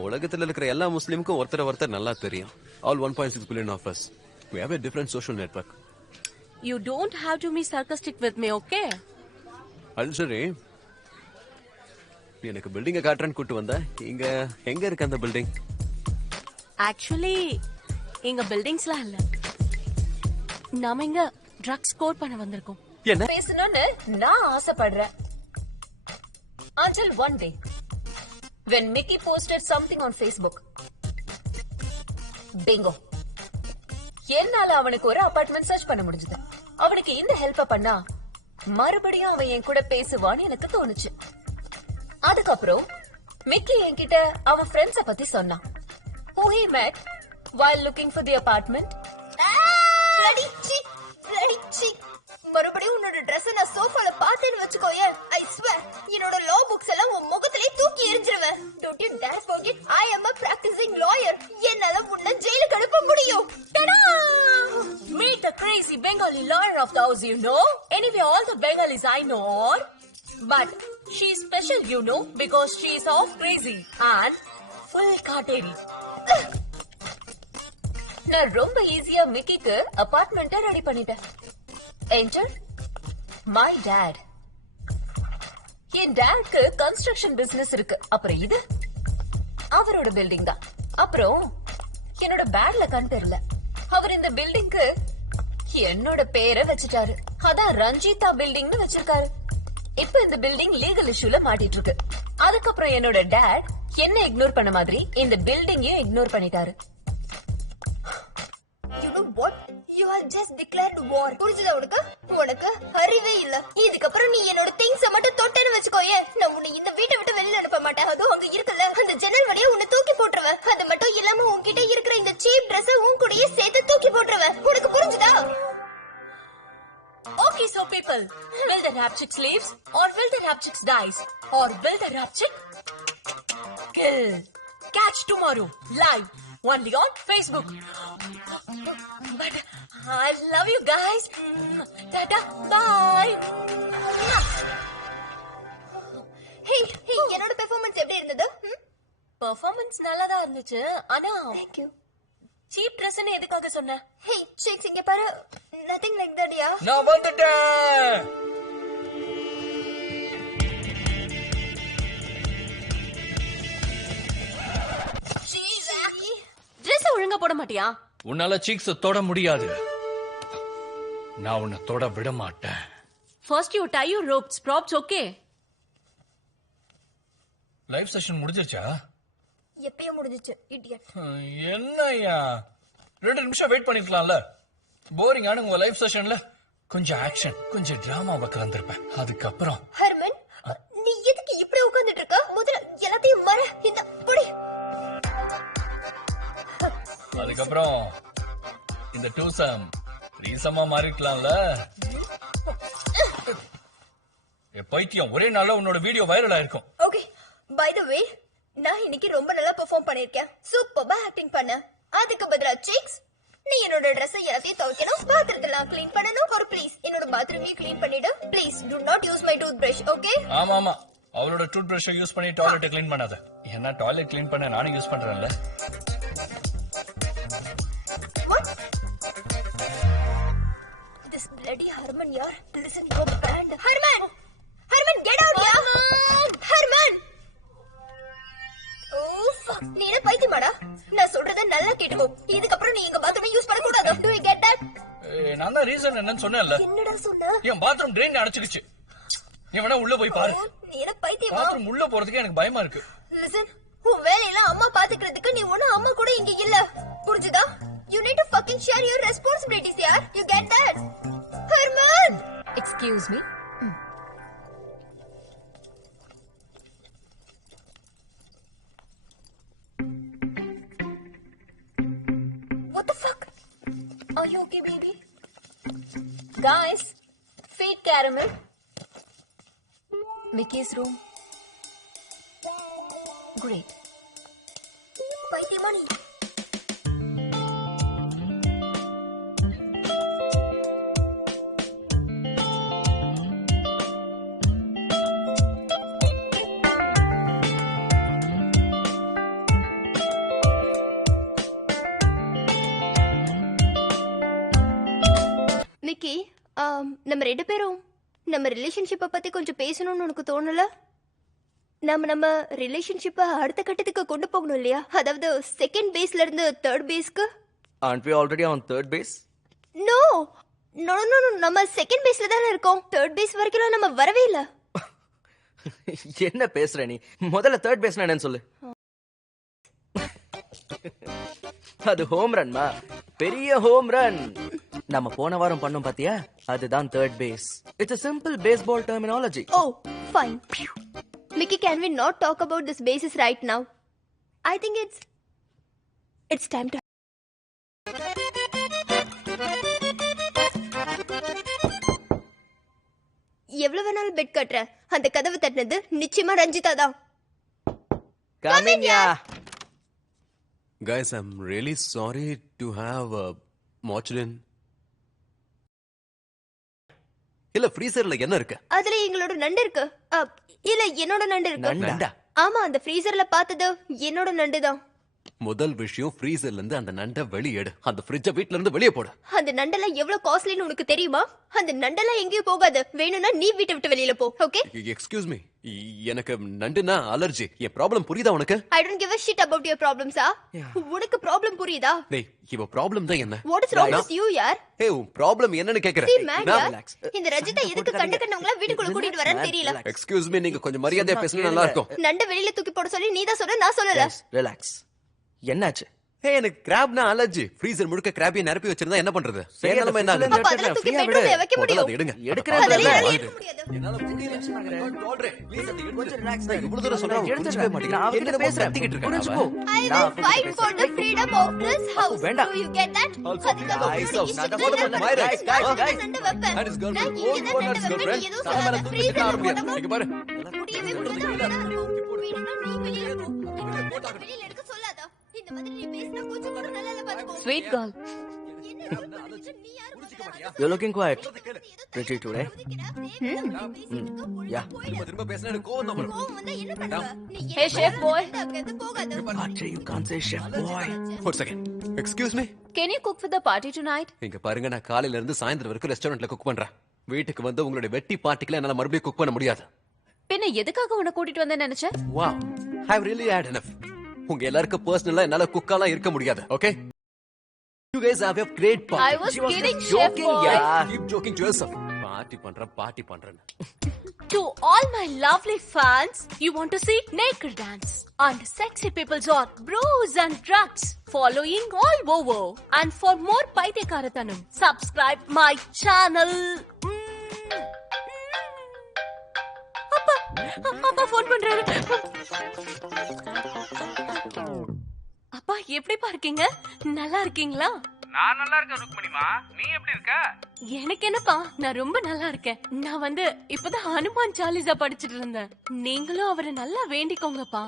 உலகத்துல இருக்கிற எல்லா முஸ்லிமுக்கும் ஒருத்தர் நல்லா தெரியும். All 1.6 billion of us. We have a different social network. You don't have to be sarcastic with me, okay? அது சரி, நீ எனக்கு பில்டிங்கை காட்டுறேன்னு கூட்டு வந்த. இங்க எங்க இருக்கு அந்த பில்டிங்? ஆக்சுவலி எங்க பில்டிங்ஸ்லாம் இல்ல, நாம இங்க ட்ரக்ஸ் ஸ்கோர் பண்ண வந்திருக்கோம். என்ன? பேசணும்னு நான் ஆசைப்படுறேன். Until one day, when Mickey posted something on Facebook. Bingo. என்னால அவனுக்கு ஒரு அபார்ட்மெண்ட் சர்ச் பண்ண முடிஞ்சது. அவனுக்கு இந்த ஹெல்ப் பண்ணா மறுபடியும் அவன் என் கூட பேசுவான்னு எனக்கு தோணுச்சு. அதுக்கப்புறம் மிக்கி என்கிட்ட அவன் ஃப்ரெண்ட்ஸ பத்தி சொன்னான். Who he met while looking for the apartment. bloody cheek. மறுபடியும் உன்னோட Dress நான் சோஃபால பார்த்தேன்னு வெச்சுக்கோயே, I swear என்னோட law books எல்லாம் உன் முகத்திலே தூக்கி எறிஞ்சிருவேன். Don't you dare forget I am a practicing lawyer. என்னால உன்னை ஜெயிலுக்கு அனுப்ப முடியும். Ta-da! Meet the crazy Bengali lawyer of the house, you know. Anyway, all the Bengalis I know are, but she's special, you know, because she's half crazy and full kateri. நான் ரொம்ப ஈஸியா மிக்கிக்கு அபார்ட்மெண்ட்டை ரெடி பண்ணிட்டேன். Enter my dad. என் டாட்க்கு construction business இருக்கு. அப்புறம் இது அவரோட பில்டிங் தான். அப்புறம் என்னோட பேக்ல கண் தெரியல. அவர் இந்த பில்டிங்க்கு என்னோட பேரை வச்சுட்டாரு. அதான் ரஞ்சிதா பில்டிங்னு வச்சிருக்காரு. இப்ப இந்த பில்டிங் லீகல் இஷ்யூல மாட்டிட்டு இருக்கு. அதுக்கப்புறம் என்னோட டாட் என்ன இக்னோர் பண்ண மாதிரி இந்த பில்டிங்கையும் இக்னோர் பண்ணிட்டாரு. You know what? You have just declared war. புரிஞ்சுதா உனக்கு? உனக்கு அறிவே இல்ல. இதுக்கப்புறம் நீ என்னோட திங்ஸ் மட்டும் தொட்டேன்னு வெச்சுக்கோயே, நான் உன்னை இந்த வீட்டை விட்டு வெளியில அனுப்ப மாட்டேன். அதுவும் அங்க இருக்குல்ல அந்த ஜன்னல் வழியா உன்னை தூக்கி போட்டுருவேன். அது மட்டும் இல்லாம உன்கிட்ட இருக்கிற இந்த சீப் Dress உன் கூடயே சேர்த்து தூக்கி போட்டுருவேன். உனக்கு புரிஞ்சுதா? Okay, so people, will the rap chicks leaves or will the rap chicks dies or will the rap chick kill? Catch tomorrow live only on Facebook. But I love you guys. Tata, bye. Hey, என்னோட performance எப்படி இருந்தது? Performance நல்லாதான் இருந்துச்சு. ஆனா Thank you. Cheap ட்ரெஸ்னு எதுக்காக சொன்ன? Hey, chicks இங்க பாரு. Nothing like that, yeah. நான் வந்துட்டேன். Dress ஒழுங்கா போட மாட்டியா? உன்னால சீக்ஸ் தொட முடியாது. நான் உன்னை தொட விட மாட்டேன். First you tie your ropes, props, okay? Live session முடிஞ்சிருச்சா? எப்பயோ முடிஞ்சிச்சு, idiot. என்னய்யா 2 நிமிஷம் வெயிட் பண்ணிருக்கலாம்ல. போரிங்கான உங்க லைவ் செஷன்ல கொஞ்சம் ஆக்ஷன், கொஞ்சம் டிராமாவை கலந்திருப்பேன். அதுக்கப்புறம் ஹர்மன், நீ எதுக்கு இப்படி உட்கார்ந்துட்டு இருக்க? முதல்ல எல்லாத்தையும் மற. இந்த புடி. அதுக்கப்புறம் இந்த டூசம் ரீசமா மாறிக்கலாம்ல. பைத்தியம், ஒரே நாள்ல உன்னோட வீடியோ வைரல் ஆயிருக்கும். ஓகே, பை தி வே, நான் இன்னைக்கு ரொம்ப நல்லா பெர்ஃபார்ம் பண்ணிருக்கேன். சூப்பரா ஆக்டிங் பண்ண. அதுக்கு பதிலா சிக்ஸ், நீ என்னோட Dress எல்லாத்தையும் துவைக்கணும், பாத்திரத்தெல்லாம் க்ளீன் பண்ணணும். ஒரு ப்ளீஸ் என்னோட பாத்ரூமையும் க்ளீன் பண்ணிடு. Please to not use my tooth brush, okay? ஆமா, அவளோட டூத் பிரஷ் யூஸ் பண்ணி டாய்லெட் க்ளீன் பண்ணாத. ஏன்னா டாய்லெட் க்ளீன் பண்ண நானும் use பண்றேன்ல. This bloody Herman, yaar. Listen, your brand. Herman, get out, yaar. Herman. Oh, fuck. நீ என்ன பைத்தியமாடா? நான் சொல்றத நல்லா கேட்டுக்கோ. இதுக்கப்புறம் நீ எங்க பாத்ரூமை யூஸ் பண்ண கூடாது. Do you get that? நான் தான் ரீசன் என்னன்னு சொன்னேன்ல. என்னடா சொன்ன? என் பாத்ரூம் ட்ரெயின் அடைச்சிடுச்சு. நீ வேணா உள்ள போய் பாரு. நீ என்ன பைத்தியமா? பாத்ரூம் உள்ள போறதுக்கு எனக்கு பயமா இருக்கு. Listen, உன் வேலையெல்லாம் அம்மா பாத்துக்கிறதுக்கு நீ ஒண்ணு அம்மா கூட இங்க இல்ல. புரிஞ்சுதா? You need to fucking share your responsibilities, yaar. You get that? Herman! Excuse me. What the fuck? Are you okay, baby? Guys, feed caramel. Mickey's room. Great. பைத்தியமா நீ? மிக்கி, நம்ம 2 பேரும் நம்ம ரிலேஷன்ஷிப்பை பத்தி கொஞ்சம் பேசணும்னு உனக்கு தோணல? நம்ம ரிலேஷன்ஷிப்பை அடுத்த கட்டத்துக்கு கொண்டு போகணும் இல்லையா? அதாவது செகண்ட் பேஸ்ல இருந்து தேர்ட் பேஸ்க்கு. Aren't we already on third base? No no no no, நம்ம செகண்ட் பேஸ்ல தானே இருக்கோம். தேர்ட் பேஸ் வரைக்கும் நம்ம வரவே இல்ல. என்ன பேசுற நீ? முதல்ல தேர்ட் பேஸ்னா என்னன்னு சொல்லு. அது ஹோம் ரன்மா, பெரிய ஹோம் ரன். நம்ம போன வாரம் பண்ணோம் பாத்தியா, அதுதான் third base. It's a simple baseball terminology. Oh fine. Mickey, can we not talk about this basis right now? I think it's time to. எவ்வளவு வேணாலும் பெட் கட்டுற, அந்த கதவு தட்டினது நிச்சயமா ரஞ்சிதா தான். Come in, yeah. Guys, I'm really sorry to have Mochrin. இல்ல ஃப்ரீசர்ல என்ன இருக்கு? அதுல எங்களோட நண்டு இருக்கு. இல்ல என்னோட நண்டு இருக்கு. நண்டா? ஆமா, அந்த ஃப்ரீசர்ல பார்த்தது என்னோட நண்டு தான். முதல் விஷயம் ஃப்ரீசர்ல இருந்து அந்த நண்டை வெளியேடு. அந்த ஃப்ரிட்ஜ வீட்ல இருந்து வெளியே போடு. அந்த நண்டெல்லாம் எவ்வளவு காஸ்ட்லின்னு உனக்கு தெரியுமா? அந்த நண்டெல்லாம் எங்கேயும் போகாது. வேணும்னா நீ வீட்டை விட்டு வெளியில போ. ஓகே? எக்ஸ்கியூஸ் மீ, எனக்கு நண்டுனா அலர்ஜி. என் ப்ராப்ளம் புரியுதா உனக்கு? I don't give a shit about your problems. உனக்கு ப்ராப்ளம் புரியுதா? டேய், இவ ப்ராப்ளம் தான் என்ன? What is wrong with you, யார்? ஏய், உன் ப்ராப்ளம் என்னன்னு கேக்குறேன். See, man, இந்த ரஜிதா எதுக்கு கண்டவங்கள வீட்டுக்குள்ள கூட்டிட்டு வரேன்னு தெரியல. எக்ஸ்கியூஸ் மீ, நீங்க கொஞ்சம் மரியாதையா பேசினா நல்லா இருக்கும். நண்ட வெளியில தூக்கி போட சொல்லி நீ தான் சொன்ன, நான் சொல்லல. ரிலாக்ஸ். என்னாச்சு? எனக்கு கிராப்னா அலர்ஜி. ஃப்ரீசர் முழுக்க கிராபியை நிரப்பி வச்சிருந்தா என்ன பண்றது? சேனலமா என்ன ஆகுது? அப்ப அதெல்லாம் தூக்கி பெட்ரூம்ல வைக்க முதல்ல முடியும். அதை எடுங்க. எடுக்கறேன். அதெல்லாம் எடுக்க முடியாது. என்னால முடியல. ப்ளீஸ் அதை கொஞ்சம் relax நான் இவ்வளவு தூரம் சொல்றேன், புரிஞ்சுக்கவே மாட்டேங்கிறேன். நான் அவகிட்ட என்னென்னமோ பேசுறேன். கத்திக்கிட்டு இருக்கான் புரிஞ்சுக்கோ. அவன். I will fight for the freedom of this house. வேண்டாம். Do you get that? Also, அதுக்கு please, அப்புறம் guys, உன்னோட நான் இஷ்டத்துக்கு தான் நான் my rights, நண்டு guys, வைப்பேன். guys. நண்டு வைப்பேன். That is girlfriend. நான் இங்க Old தான் one, நண்டு that's வைப்பேன். girlfriend. நீ எதுவும் நான் மேல சொல்லாத. தூக்கி freezer ல முடியாது. போடாம இங்க பாரு. முடியவே முடியாது. வேணும்னா நீ வெளியில போ. வெளியில எடுக்க சொல்லாத. இந்த மாதிரி நீ பேசினா கொஞ்சம் கூட நல்லா இல்ல பாத்துக்கோ. Sweet girl. You're looking quiet. Pretty today. Yeah. திரும்ப பேசினா எனக்கு கோவம் தான் வரும். Hey, chef boy. Archie, you can't say chef boy. ஒரு second. Excuse me. Can you cook for the party tonight? இங்க பாருங்க, நான் காலையில இருந்து சாயந்தரம் வரைக்கும் ரெஸ்டாரண்ட்ல குக் பண்றேன். வீட்டுக்கு வந்து உங்களுடைய வெட்டி பார்ட்டிக்குல என்னால மறுபடியும் குக் பண்ண முடியாது. பின்ன எதுக்காக உன்னை கூட்டிட்டு வந்தேன்னு நினைச்ச? Wow, I've really had enough. உங்க எல்லாருக்கும் பர்சனலா என்னால குக்காலாம் இருக்க முடியாது. Okay? You guys have a great party. I was She was kidding, just chef joking, boy. yeah. Keep joking to yourself. Party பண்றேன். To all my lovely fans, you want to see naked dance and sexy people's on brews and drugs following all over. And for more Paitekarathanam, subscribe my channel. அப்பா phone பண்றாரு. அப்பா எப்படிப்பா இருக்கீங்க? நல்லா இருக்கீங்களா? நான் நல்லா இருக்கேன் ருக்மணிமா, நீ எப்படி இருக்க? எனக்கு என்னப்பா, நான் ரொம்ப நல்லா இருக்கேன். நான் இப்பதான் ஹனுமான் சாலிசா படிச்சிட்டு இருந்தேன். நீங்களும் அவரை நல்லா வேண்டிக்கோங்கப்பா.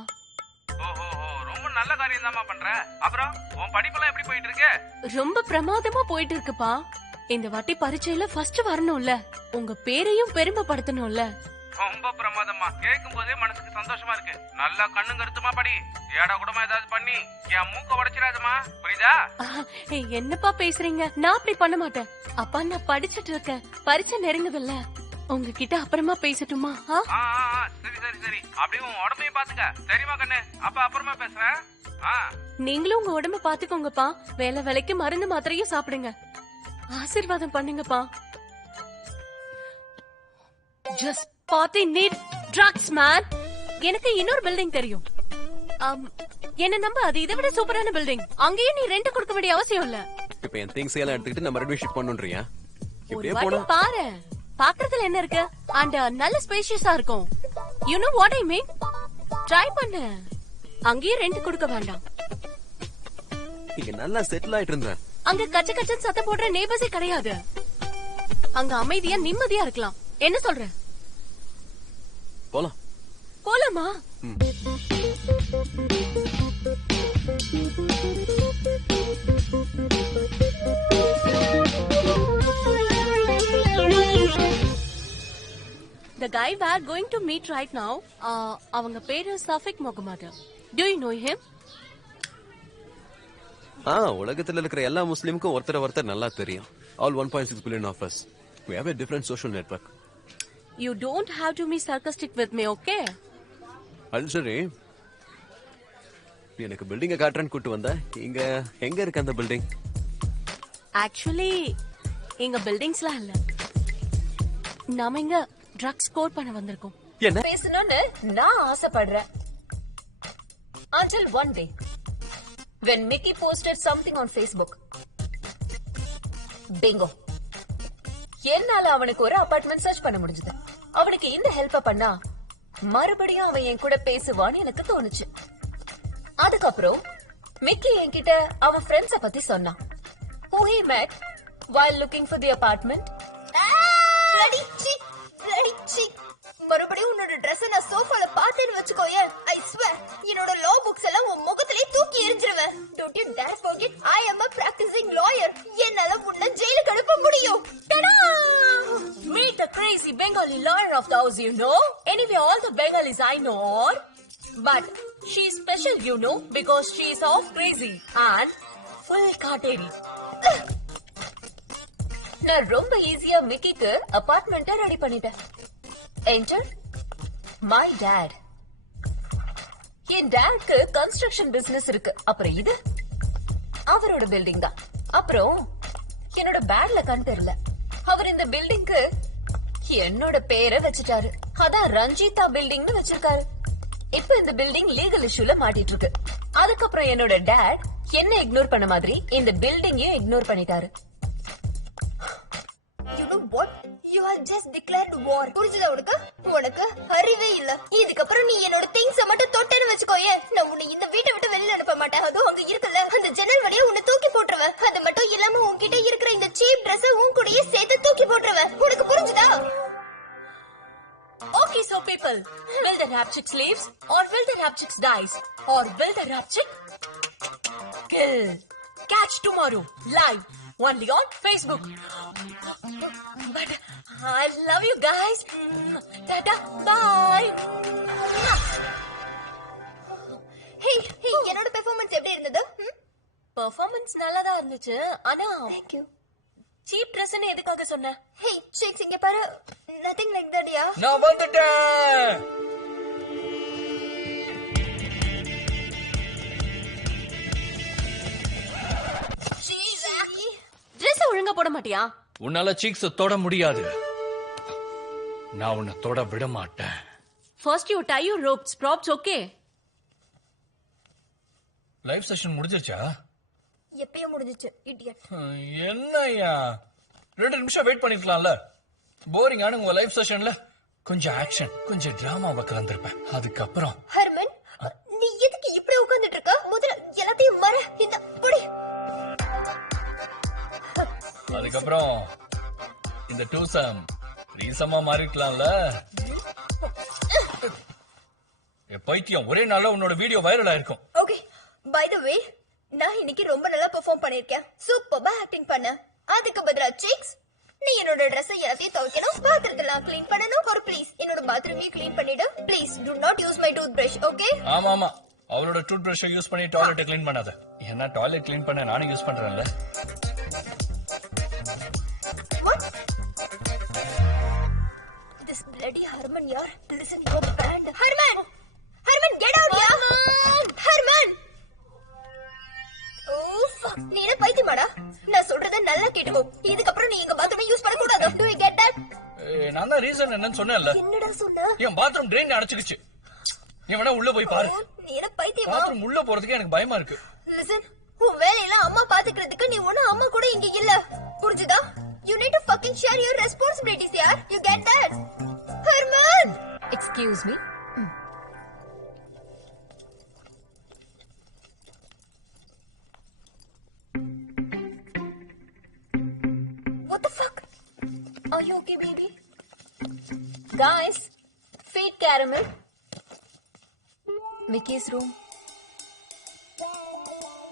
ஓஹோ, ரொம்ப நல்ல காரியம் தான்மா பண்ற. அப்புறம் உன் படிப்பெல்லாம் எப்படி போயிட்டு இருக்கு? ரொம்ப பிரமாதமா போயிட்டு இருக்குப்பா. இந்த வாட்டி பரீட்சையில ஃபர்ஸ்ட் வரணும்ல, உங்க பேரையும் பெருமைப்படுத்தணும்ல. ரொம்ப பிரமாதமா, கேட்கும் போதே மனசுக்கு சந்தோஷமா இருக்கு. நல்லா கண்ணு கருத்துமா படி, ஏடா கூடமா ஏதாவது பண்ணி என் மூக்க உடைச்சிடாதமா, புரியுதா? என்னப்பா பேசுறீங்க? நான் அப்படி பண்ண மாட்டேன். அப்பா நான் படிச்சிட்டு இருக்கேன், பரீட்சை நெருங்குதுல்ல. உங்ககிட்ட அப்புறமா பேசட்டுமா? சரி, அப்படியே உன் உடம்பையும் பாத்துக்க. சரிமா கண்ணு, அப்ப அப்புறமா பேசுறேன். நீங்களும் உங்க உடம்ப பாத்துக்கோங்கப்பா. வேலைக்கு மருந்து மாத்திரையும் சாப்பிடுங்க. ஆசீர்வாதம் பண்ணுங்கப்பா. Just party need drugs, man. எனக்கு இன்னொரு பில்டிங் தெரியும். என்ன நம்ப, அது இதை விட சூப்பரான பில்டிங். அங்கேயும் நீ ரெண்ட் கொடுக்க வேண்டிய அவசியம் இல்ல. இப்போ என் திங்ஸ் எல்லாம் எடுத்துக்கிட்டு நம்ம ரெண்டு ஷிஃப்ட் பண்ணனும்ன்றியா? இப்படியே ஒரு போனா வாட்டி பாரு, பாக்குறதுல என்ன இருக்கு? அண்ட் நல்ல ஸ்பேஷியஸா இருக்கும். You know what I mean? Try பண்ணு. அங்கேயும் ரெண்ட் கொடுக்க வேண்டாம். இங்க நல்லா செட்டில் ஆயிட்டு இருந்தேன். அங்க கச்ச கச்சன்னு சத்தம் போடுற நெய்பர்ஸே கிடையாது. அங்க அமைதியா நிம்மதியா இருக்கலாம். என்ன சொல்ற? போலாம். போலாமா? The guy we are going to meet right now, அவங்க பேரு Shafiq Mohammed. Do you know him? உலகத்துல இருக்கிற எல்லா முஸ்லிமுக்கும் ஒருத்தர் நல்லா தெரியும். All 1.6 billion of us. We have a different social network. You don't have to be sarcastic with me, okay? அது சரி நீ எனக்கு பில்டிங்க காட்டுறேன்னு கூட்டு வந்த இங்க எங்க இருக்கு அந்த பில்டிங் Actually, இங்க பில்டிங்ஸ்லாம் இல்ல. நாம இங்க ட்ரக்ஸ் ஸ்கோர் பண்ண வந்திருக்கோம். என்ன பேசணும்னு நான் ஆசைப்படுறேன். Until one day, when Mickey posted something on Facebook. Bingo. என்னால அவனுக்கு ஒரு அபார்ட்மெண்ட் சர்ச் பண்ண முடிஞ்சது. அவனுக்கு இந்த ஹெல்ப்ப பண்ணா மறுபடியும் அவன் என் கூட பேசுவான்னு எனக்கு தோணுச்சு. அதுக்கப்புறம் மிக்கி என்கிட்ட அவன் ஃப்ரெண்ட்ஸ பத்தி சொன்னான். Who he met while looking for the apartment. bloody cheek. மறுபடியும் உன்னோட Dress நான் சோஃபால பார்த்தேன்னு வெச்சுக்கோயே, I swear என்னோட law books எல்லாம் உன் முகத்திலே தூக்கி எறிஞ்சிருவேன். Don't you dare forget I am a practicing lawyer. என்னால உன்னை ஜெயிலுக்கு அனுப்ப முடியும். Ta-da! Meet the crazy Bengali lawyer of the house, you know. Anyway, all the Bengalis I know are, but she's special, you know, because she's half crazy and full Kateri. நான் ரொம்ப ஈஸியா மிக்கிக்கு அபார்ட்மெண்ட்டை ரெடி பண்ணிட்டேன். Enter my dad. என் டாட்க்கு construction business இருக்கு. அப்புறம் இது அவரோட பில்டிங் தான். அப்புறம் என்னோட பேக்ல கண் தெரியல. அவர் இந்த பில்டிங்க்கு என்னோட பேரை வச்சுட்டாரு. அதான் ரஞ்சிதா பில்டிங்னு வச்சிருக்காரு. இப்ப இந்த பில்டிங் லீகல் இஷ்யூல மாட்டிட்டு இருக்கு. அதுக்கப்புறம் என்னோட டாட் என்ன இக்னோர் பண்ண மாதிரி இந்த பில்டிங்கையும் இக்னோர் பண்ணிட்டாரு. You know what? You have just declared war. புரிஞ்சுதா உனக்கு? உனக்கு அறிவே இல்ல. இதுக்கப்புறம் நீ என்னோட திங்ஸ் மட்டும் தொட்டேன்னு வெச்சுக்கோயே, நான் உன்னை இந்த வீட்டை விட்டு வெளியில அனுப்ப மாட்டேன். அதுவும் அங்க இருக்குல்ல அந்த ஜன்னல் வழியா உன்னை தூக்கி போட்டுருவேன். அது மட்டும் இல்லாம உன்கிட்ட இருக்கிற இந்த சீப் Dress உன் கூடயே சேர்த்து தூக்கி போட்டுருவேன். உனக்கு புரிஞ்சுதா? Okay, so people, will the rap chicks leaves or will the rap chicks dies or will the rap chick kill? Catch tomorrow live only on Facebook. But I love you guys. Tata, bye. Hey, என்னோட performance எப்படி இருந்தது? Performance நல்லதா இருந்துச்சு. ஆனா Thank you. Cheap ட்ரெஸ்னு எதுக்காக சொன்ன? Hey, chicks இங்க பாரு. Nothing like that, yeah. நான் வந்துட்டேன். ட்ரெஸ் ஒழுங்கா போட மாட்டியா? உன்னால சீக்ஸ் தொட முடியாது. நான் உன்னை தொட விட மாட்டேன். First you tie your ropes, props, okay? Live session முடிஞ்சிருச்சா? எப்பயோ முடிஞ்சிச்சு, idiot. என்னய்யா 2 நிமிஷம் வெயிட் பண்ணிருக்கலாம்ல. போரிங்கான உங்க லைவ் செஷன்ல கொஞ்சம் ஆக்ஷன், கொஞ்சம் டிராமாவை கலந்திருப்பேன். அதுக்கப்புறம் ஹர்மன், நீ எதுக்கு இப்படி உட்கார்ந்துட்டு இருக்க? முதல்ல எல்லாத்தையும் மற. இந்த புடி. அதுக்கப்புறம் இந்த டூசம் ரீசமா மாறிக்கலாம்ல. பைத்தியம், ஒரே நாள்ல உன்னோட வீடியோ வைரல் ஆயிருக்கும். ஓகே, பை தி வே, நான் இன்னைக்கு ரொம்ப நல்லா பெர்ஃபார்ம் பண்ணிருக்கேன். சூப்பரா ஆக்டிங் பண்ண. அதுக்கு பதிலா சிக்ஸ், நீ என்னோட Dress எல்லாத்தையும் துவைக்கணும், பாத்திரத்தெல்லாம் க்ளீன் பண்ணணும். ஒரு ப்ளீஸ் என்னோட பாத்ரூமையும் க்ளீன் பண்ணிடு. Please to not use my tooth brush, okay? ஆமா ஆமா, அவளோட டூத் பிரஷ் யூஸ் பண்ணி டாய்லெட் க்ளீன் பண்ணாத. ஏன்னா டாய்லெட் க்ளீன் பண்ண நானும் use பண்றேன்ல. What? This bloody Herman, yaar. Listen, you're banned. Herman! Herman, get out, yaar! Herman! Oh, fuck. நீ என்ன பைத்தியமாடா? நான் சொல்றத நல்லா கேட்டுக்கோ. இதுக்கப்புறம் நீ எங்க பாத்ரூமை யூஸ் பண்ண கூடாது. Do you get that? நான் தான் ரீசன் என்னன்னு சொன்னேன்ல. என்னடா சொன்ன? என் பாத்ரூம் ட்ரெயின் அடைச்சிருச்சு. இவனா உள்ள போய் பாரு. நீ என்ன பைத்தியமா? பாத்ரூம் உள்ள போறதுக்கு எனக்கு பயமா இருக்கு. Listen, உன் வேலையெல்லாம் அம்மா பாத்துக்கிறதுக்கு நீ ஒண்ணு அம்மா கூட இங்க இல்ல. புரிஞ்சுதா? You need to fucking share your responsibilities, yaar. You get that? Herman! Excuse me. What the fuck? Are you okay, baby? Guys, feed caramel. Mickey's room.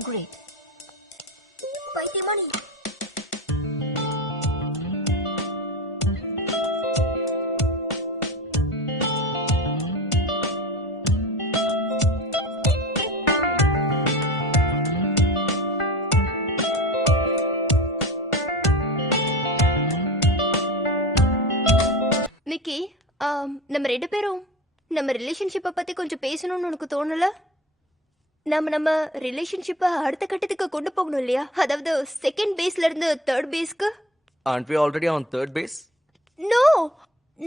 Great. பைத்தியமா நீ? மிக்கி, நம்ம 2 பேரும் நம்ம ரிலேஷன்ஷிப்பை பத்தி கொஞ்சம் பேசணும்னு உனக்கு தோணல? நம்ம ரிலேஷன்ஷிப்பை அடுத்த கட்டத்துக்கு கொண்டு போகணும் இல்லையா? அதாவது செகண்ட் பேஸ்ல இருந்து தேர்ட் பேஸ்க்கு. Aren't we already on third base? No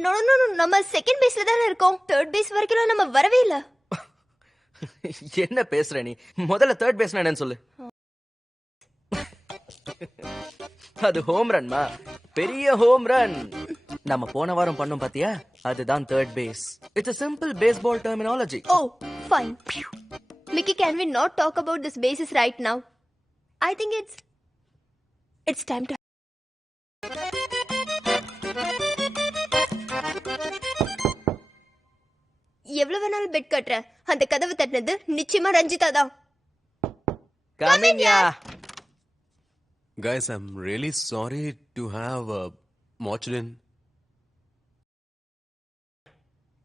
no no no, நம்ம செகண்ட் பேஸ்ல தானே இருக்கோம். தேர்ட் பேஸ் வரைக்கும் நம்ம வரவே இல்ல. என்ன பேசுற நீ? முதல்ல தேர்ட் பேஸ் என்னன்னு சொல்லு. அது ஹோம் ரன்மா, பெரிய ஹோம் ரன். நம்ம போன வாரம் பண்ணோம் பாத்தியா, அதுதான் third base. It's a simple baseball terminology. Oh, fine. Mickey, can we not talk about this basis right now? I think it's time to. எவ்வளவு வேணாலும் பெட் கட்டுற, அந்த கதவு தட்டினது நிச்சயமா ரஞ்சிதா தான். Come in, yeah. Guys, I'm really sorry to have watched in.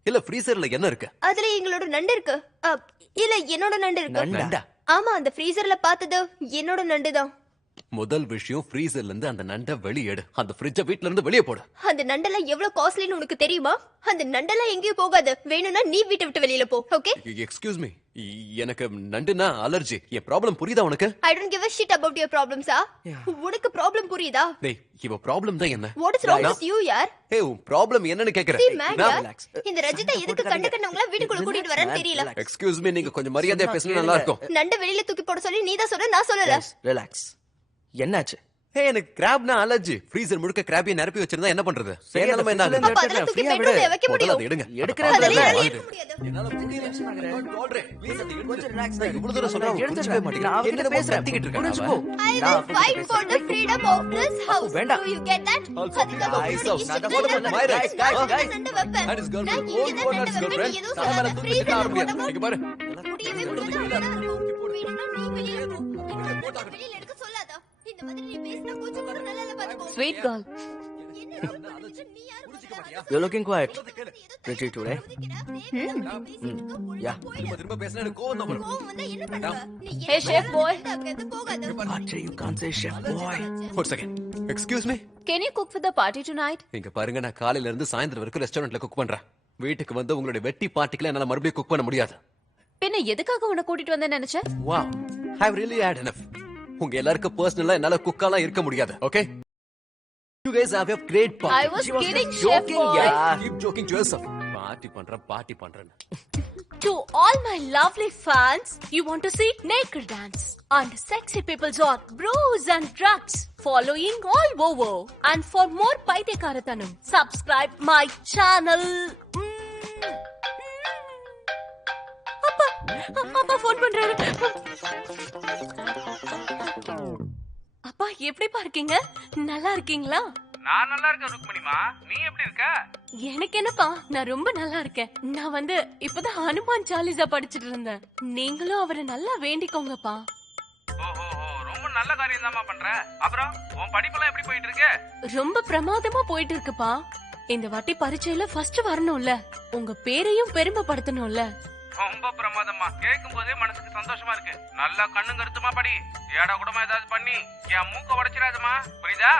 இல்ல ஃப்ரீசர்ல என்ன இருக்கு? அதுல எங்களோட நண்டு இருக்கு. இல்ல என்னோட நண்டு இருக்கு. நண்டா? ஆமா, அந்த ஃப்ரீசர்ல பார்த்தது என்னோட நண்டு தான். முதல் விஷயம் ஃப்ரீசர்ல இருந்து அந்த நண்டை வெளியே எடு. அந்த ஃப்ரிட்ஜ வீட்ல இருந்து வெளியே போடு. அந்த நண்டெல்லாம் எவ்வளவு காஸ்ட்லின்னு உனக்கு தெரியுமா? அந்த நண்டெல்லாம் எங்கேயும் போகாது. வேணும்னா நீ வீட்டை விட்டு வெளியில போ. ஓகே? எக்ஸ்கியூஸ் மீ, எனக்கு நண்டுனா அலர்ஜி. என் ப்ராப்ளம் புரியுதா உனக்கு? I don't give a shit about your problems. உனக்கு ப்ராப்ளம் புரியுதா? டேய், இவ ப்ராப்ளம் தான் என்ன? What is wrong with you, yaar? ஏய், உன் ப்ராப்ளம் என்னன்னு கேக்குறேன். See, man, நான் yaar, இந்த ரஜிதா எதுக்கு கண்டவங்கள வீட்டுக்குள்ள கூட்டிட்டு வரேன்னு தெரியல. எக்ஸ்கியூஸ் மீ, நீங்க கொஞ்சம் மரியாதையா பேசினா நல்லா இருக்கும். நண்டை வெளியில தூக்கி போட சொல்லி நீ தான் சொன்ன, நான் சொல்லல. ரிலாக்ஸ். என்னாச்சு? ஏய், எனக்கு கிராப்னா அலர்ஜி. ஃப்ரீசர் முழுக்க கிராபியை நிரப்பி வச்சிருந்தா என்ன பண்றது? சேனலமா என்ன ஆகுது? அப்ப அதெல்லாம் தூக்கி பெட்ரூம்ல வைக்க முடியும். அதை எடுங்க. எடுக்கிறேன். அதெல்லாம் எடுக்க முடியாது. என்னால முடியல. ப்ளீஸ் அதை எடுங்க. கொஞ்சம் ரிலாக்ஸ். நான் இவ்வளவு தூரம் சொல்றேன், புரிஞ்சுக்கவே மாட்டீங்க. நான் என்ன பேசுறேன். கத்திக்கிட்டு இருக்கேன் புரிஞ்சுக்கோ. I will fight for the freedom of this house. வேண்டாம். Do you get that? அதுக்காக Guys, உன்னோட நான் இஷ்டத்துக்கு follow பண்ண my rights. நான் Guys, நண்டை வைப்பேன். that is girlfriend. நான் இங்க Old தான் corners நண்டை வைப்பேன். girlfriend. நீ எதுவும் நான் மேல சொல்லாத. தூக்கி freezer ஆரம்பியா. போடாம இங்க பாரு. முடியவே முடியாது. வேணும்னா நீ வெளியில போ. வெளியில எடுக்க சொல்லாத. இந்த மாதிரி நீ பேசினா கொஞ்சம் கூட நல்லா இல்ல பாத்துக்கோ. Sweet girl. You're looking quiet. Pretty today. Yeah. திரும்ப பேசினா எனக்கு கோவம் தான் வரும். கோவம் வந்தா என்ன பண்ணுவ? நீ Hey, chef boy. போகாத. Archie, you can't say chef boy. ஒரு second. Excuse me. Can you cook for the party tonight? இங்க பாருங்க, நான் காலையில இருந்து சாயந்தரம் வரைக்கும் ரெஸ்டாரண்ட்ல குக் பண்றேன். வீட்டுக்கு வந்து உங்களுடைய வெட்டி பார்ட்டிக்குல என்னால மறுபடியும் குக் பண்ண முடியாது. பின்ன எதுக்காக உன்னை கூட்டிட்டு வந்தேன்னு நினைச்ச? Wow, I've really had enough. உங்க எல்லாருக்கும் பர்சனலா என்னால குக்காலாம் இருக்க முடியாது. Okay? You guys have a great party. I was She was kidding, just chef joking, boy. yeah. Keep joking to yourself. Party பண்றேன். To all my lovely fans, you want to see naked dance and sexy people's on brews and drugs following all over. And for more paitekarathanam, subscribe my channel. அப்பா phone பண்றாரு. அப்பா எப்படிப்பா இருக்கீங்க? நல்லா இருக்கீங்களா? நான் நல்லா இருக்கேன் ருக்மணிமா, நீ எப்படி இருக்க? எனக்கு என்னப்பா, நான் ரொம்ப நல்லா இருக்கேன். நான் இப்பதான் ஹனுமான் சாலிசா படிச்சிட்டு இருந்தேன். நீங்களும் அவரை நல்லா வேண்டிக்கோங்கப்பா. ஓஹோ, ரொம்ப நல்ல காரியம் தான்மா பண்ற. அப்புறம் உன் படிப்பெல்லாம் எப்படி போயிட்டு இருக்கு? ரொம்ப பிரமாதமா போயிட்டு இருக்குப்பா. இந்த வாட்டி பரீட்சையில ஃபர்ஸ்ட் வரணும்ல, உங்க பேரையும் பெருமைப்படுத்தணும்ல. ரொம்ப பிரமாதமா, கேட்கும் போதே மனசுக்கு சந்தோஷமா இருக்கு. நல்லா கண்ணும் கருத்துமா படி. ஏடா கூடமா ஏதாவது பண்ணி என் மூக்க உடைச்சிடாதமா, புரியுதா?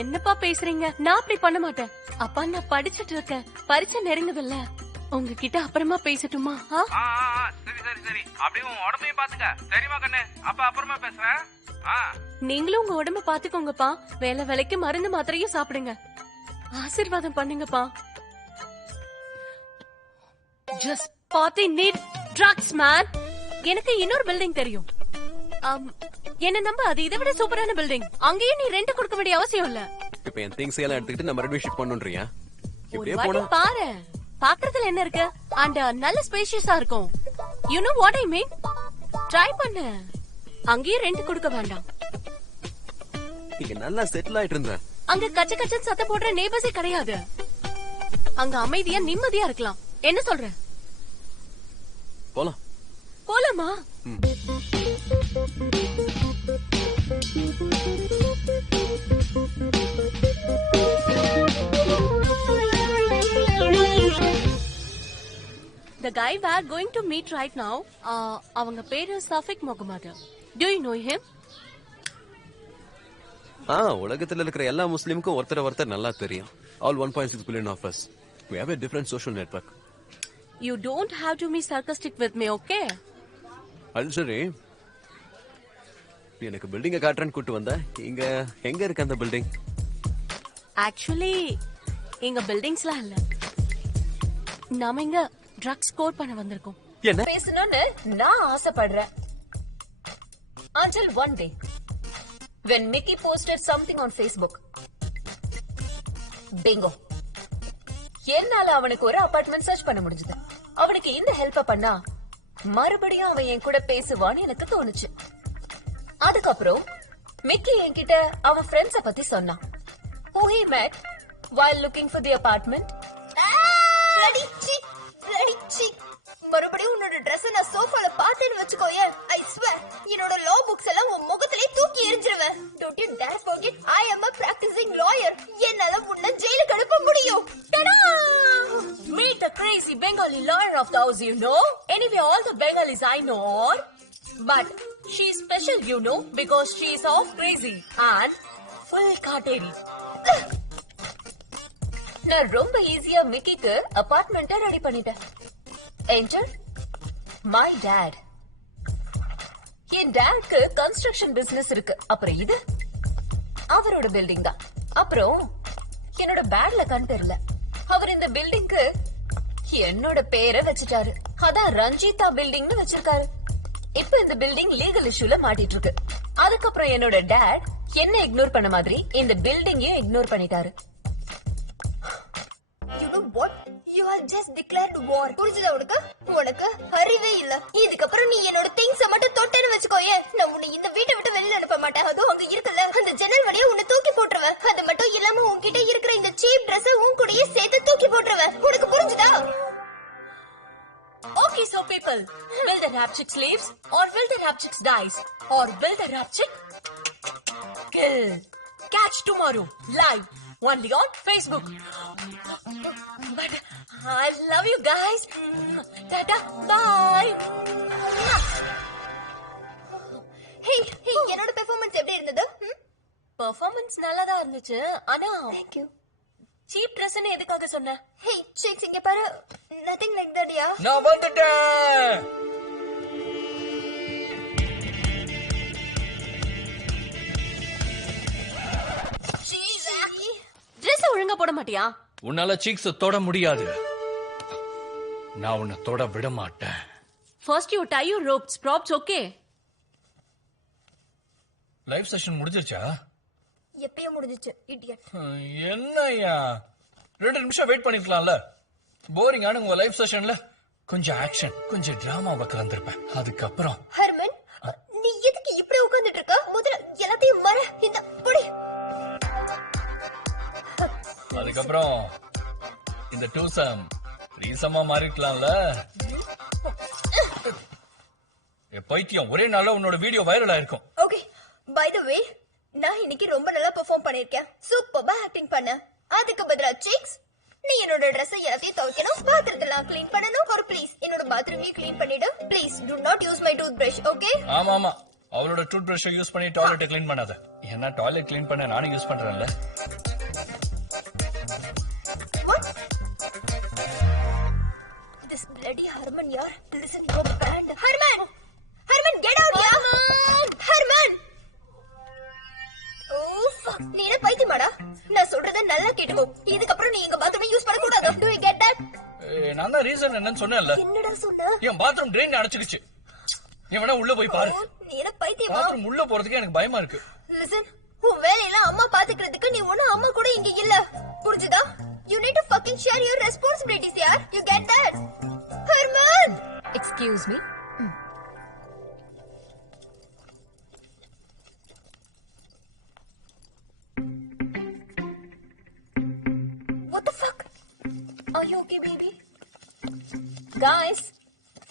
என்னப்பா பேசுறீங்க? நான் அப்படி பண்ண மாட்டேன். அப்பா, நான் படிச்சிட்டு இருக்கேன். பரீட்சை நெருங்குதுல்ல, உங்ககிட்ட அப்புறமா பேசட்டுமா? சரி. அப்படியே உன் உடம்பையும் பாத்துக்க. சரிமா கண்ணு, அப்ப அப்புறமா பேசுறேன். நீங்களும் உங்க உடம்ப பாத்துக்கோங்கப்பா. வேலைக்கு மருந்து மாத்திரையும் சாப்பிடுங்க. ஆசீர்வாதம் பண்ணுங்கப்பா. Just party need drugs, man. எனக்கு இன்னொரு பில்டிங் தெரியும். என்ன நம்ப, அது இதை விட சூப்பரான பில்டிங். அங்கேயும் நீ ரெண்ட் கொடுக்க வேண்டிய அவசியம் இல்ல. இப்போ என் திங்ஸ் எல்லாம் எடுத்துக்கிட்டு நம்ம ரெண்டு ஷிஃப்ட் பண்ணனும்ன்றியா? இப்படியே போனா பாரு, பாக்குறதுல என்ன இருக்கு? அண்ட் நல்ல ஸ்பேஷியஸா இருக்கும். You know what I mean? Try பண்ணு. அங்கேயும் ரெண்ட் கொடுக்க வேண்டாம். இங்க நல்லா செட்டில் ஆயிட்டு இருந்தேன். அங்க கச்ச சத்தம் போடுற நெய்பர்ஸே கிடையாது. அங்க அமைதியா நிம்மதியா இருக்கலாம். என்ன சொல்ற? போலாமா? The guy we are going to meet right now, அவங்க பேரு Shafiq Mohammed. Do you know him? உலகத்துல இருக்கிற எல்லா முஸ்லிமுக்கும் ஒருத்தர் நல்லா தெரியும். All 1.6 billion of us. We have a different social network. You don't have to be sarcastic with me, okay? அது சரி, எனக்கு பில்டிங்க காட்டுறேன்னு கூட்டு வந்த. இங்க எங்க இருக்கு அந்த பில்டிங்? Actually, இங்க பில்டிங்ஸ்லாம் இல்ல. நாம இங்க ட்ரக்ஸ் ஸ்கோர் பண்ண வந்திருக்கோம். என்ன? பேசணும்னு நான் ஆசைப்படுறேன். Until one day, when Mickey posted something on Facebook. Bingo. என்னால அவனுக்கு ஒரு அபார்ட்மெண்ட் சர்ச் பண்ண முடிஞ்சது. அவனுக்கு இந்த ஹெல்ப் பண்ணா மறுபடியும் அவன் என் கூட பேசுவான்னு எனக்கு தோணுச்சு. அதுக்கப்புறம் மிக்கி என்கிட்ட அவன் ஃப்ரெண்ட்ஸ பத்தி சொன்னான். Who he met while looking for the apartment. bloody cheek, bloody cheek. மறுபடியும் உன்னோட Dress நான் சோஃபால பார்த்தேன்னு வச்சுக்கோயே, I swear என்னோட லா புக்ஸ் எல்லாம் உன் முகத்திலே தூக்கி எறிஞ்சிருவேன். Don't you dare forget I am a practicing lawyer. என்னால உன்னை ஜெயிலுக்கு அனுப்ப முடியும். Ta-da! Meet the crazy Bengali lawyer of the house, you know. Anyway, all the Bengalis I know are, but she's special, you know, because she's half crazy and full Kateri. நான் ரொம்ப ஈஸியா மிக்கிக்கு அபார்ட்மெண்ட்டை ரெடி பண்ணிட்டேன். Enter my dad. என் டாட்க்கு construction business இருக்கு. அப்புறம் இது அவரோட பில்டிங் தான். அப்புறம் என்னோட பேக்ல கண் தெரியல. அவர் இந்த பில்டிங்க்கு என்னோட பேரை வச்சுட்டாரு. அதான் ரஞ்சிதா பில்டிங்னு வச்சிருக்காரு. இப்ப இந்த பில்டிங் லீகல் இஷ்யூல மாட்டிட்டு இருக்கு. அதுக்கப்புறம் என்னோட டாட் என்ன இக்னோர் பண்ண மாதிரி இந்த பில்டிங்கையும் இக்னோர் பண்ணிட்டாரு. You know what? You have just declared war. புரிஞ்சுதா உனக்கு? உனக்கு அறிவே இல்ல. இதுக்கப்புறம் நீ என்னோட திங்ஸ் மட்டும் தொட்டேன்னு வச்சுக்கோயே, நான் உன்னை இந்த வீட்டை விட்டு வெளியில அனுப்ப மாட்டேன். அதுவும் அங்க இருக்குல்ல அந்த ஜன்னல் வழியா உன்னை தூக்கி போட்டுருவேன். அது மட்டும் இல்லாம உன்கிட்ட இருக்கிற இந்த சீப் Dress உன் கூடயே சேர்த்து தூக்கி போட்டுருவேன். உனக்கு புரிஞ்சுதா? Okay, so people, will the rap chicks leaves or will the rap chicks dies or will the rap chick kill? Catch tomorrow live only on Facebook. But I love you guys. Tata, bye. Hey, என்னோட performance எப்படி இருந்தது? Performance நல்லாதான் இருந்துச்சு. ஆனா Thank you. Cheap ட்ரெஸ்ன்னு எதுக்காக சொன்ன? Hey, chicks, இங்க பாரு. Nothing like that, yeah. நான் வந்துட்டேன். ட்ரெஸ் ஒழுங்கா போட மாட்டியா? உன்னால சீக்ஸ் தொட முடியாது. நான் உன்னை தொட விட மாட்டேன். First you tie your ropes, props, okay? Live session முடிஞ்சிருச்சா? எப்பயும் முடிஞ்சிச்சு, idiot. என்னய்யா 2 நிமிஷம் வெயிட் பண்ணிருக்கலாம்ல. போரிங்கான உங்க லைவ் செஷன்ல கொஞ்சம் ஆக்ஷன், கொஞ்சம் டிராமாவை கலந்திருப்பேன். அதுக்கப்புறம் ஹர்மன், நீ எதுக்கு இப்படி உட்கார்ந்துட்டு இருக்க? முதல்ல எல்லாத்தையும் மற. இந்த புடி. அதுக்கப்புறம் இந்த டூசம் ரீசமா மாறிக்கலாம்ல. பைத்தியம், ஒரே நாள்ல உன்னோட வீடியோ வைரல் ஆயிருக்கும். ஓகே, பை தி வே, நான் இன்னைக்கு ரொம்ப நல்லா பெர்ஃபார்ம் பண்ணிருக்கேன். சூப்பரா ஆக்டிங் பண்ண. அதுக்கு பதிலா சிக்ஸ், நீ என்னோட Dress எல்லாத்தையும் துவைக்கணும், பாத்திரத்தெல்லாம் க்ளீன் பண்ணணும். ஒரு ப்ளீஸ் என்னோட பாத்ரூமையும் க்ளீன் பண்ணிடு. Please to not use my tooth brush, okay? ஆமா ஆமா, அவளோட டூத் பிரஷ் யூஸ் பண்ணி டாய்லெட் க்ளீன் பண்ணாத. ஏன்னா டாய்லெட் க்ளீன் பண்ண நானும் use பண்றேன்ல. This bloody Harman, yaar. Listen, your band. Harman! Harman, get out, yaar! Harman! Oh, fuck. நீ என்ன பைத்தியமாடா? நான் சொல்றத நல்லா கேட்டுக்கோ. இதுக்கப்புறம் நீ எங்க பாத்ரூமை யூஸ் பண்ண கூடாது. Do you get that? நான் தான் ரீசன் என்னன்னு சொன்னேன்ல. என்னடா சொன்ன? என் பாத்ரூம் ட்ரெயின் அடைச்சிருச்சு. நீ வேணா உள்ள போய் பாரு. நீ என்ன பைத்தியமா? பாத்ரூம் உள்ள போறதுக்கு எனக்கு பயமா இருக்கு. Listen, உன் வேலையெல்லாம் அம்மா பாத்துக்கிறதுக்கு நீ ஒண்ணு அம்மா கூட இங்க இல்ல. புரிஞ்சுதா? You need to fucking share your responsibilities, yaar. You get that? Harman! Excuse me. What the fuck? Are you okay, baby? Guys,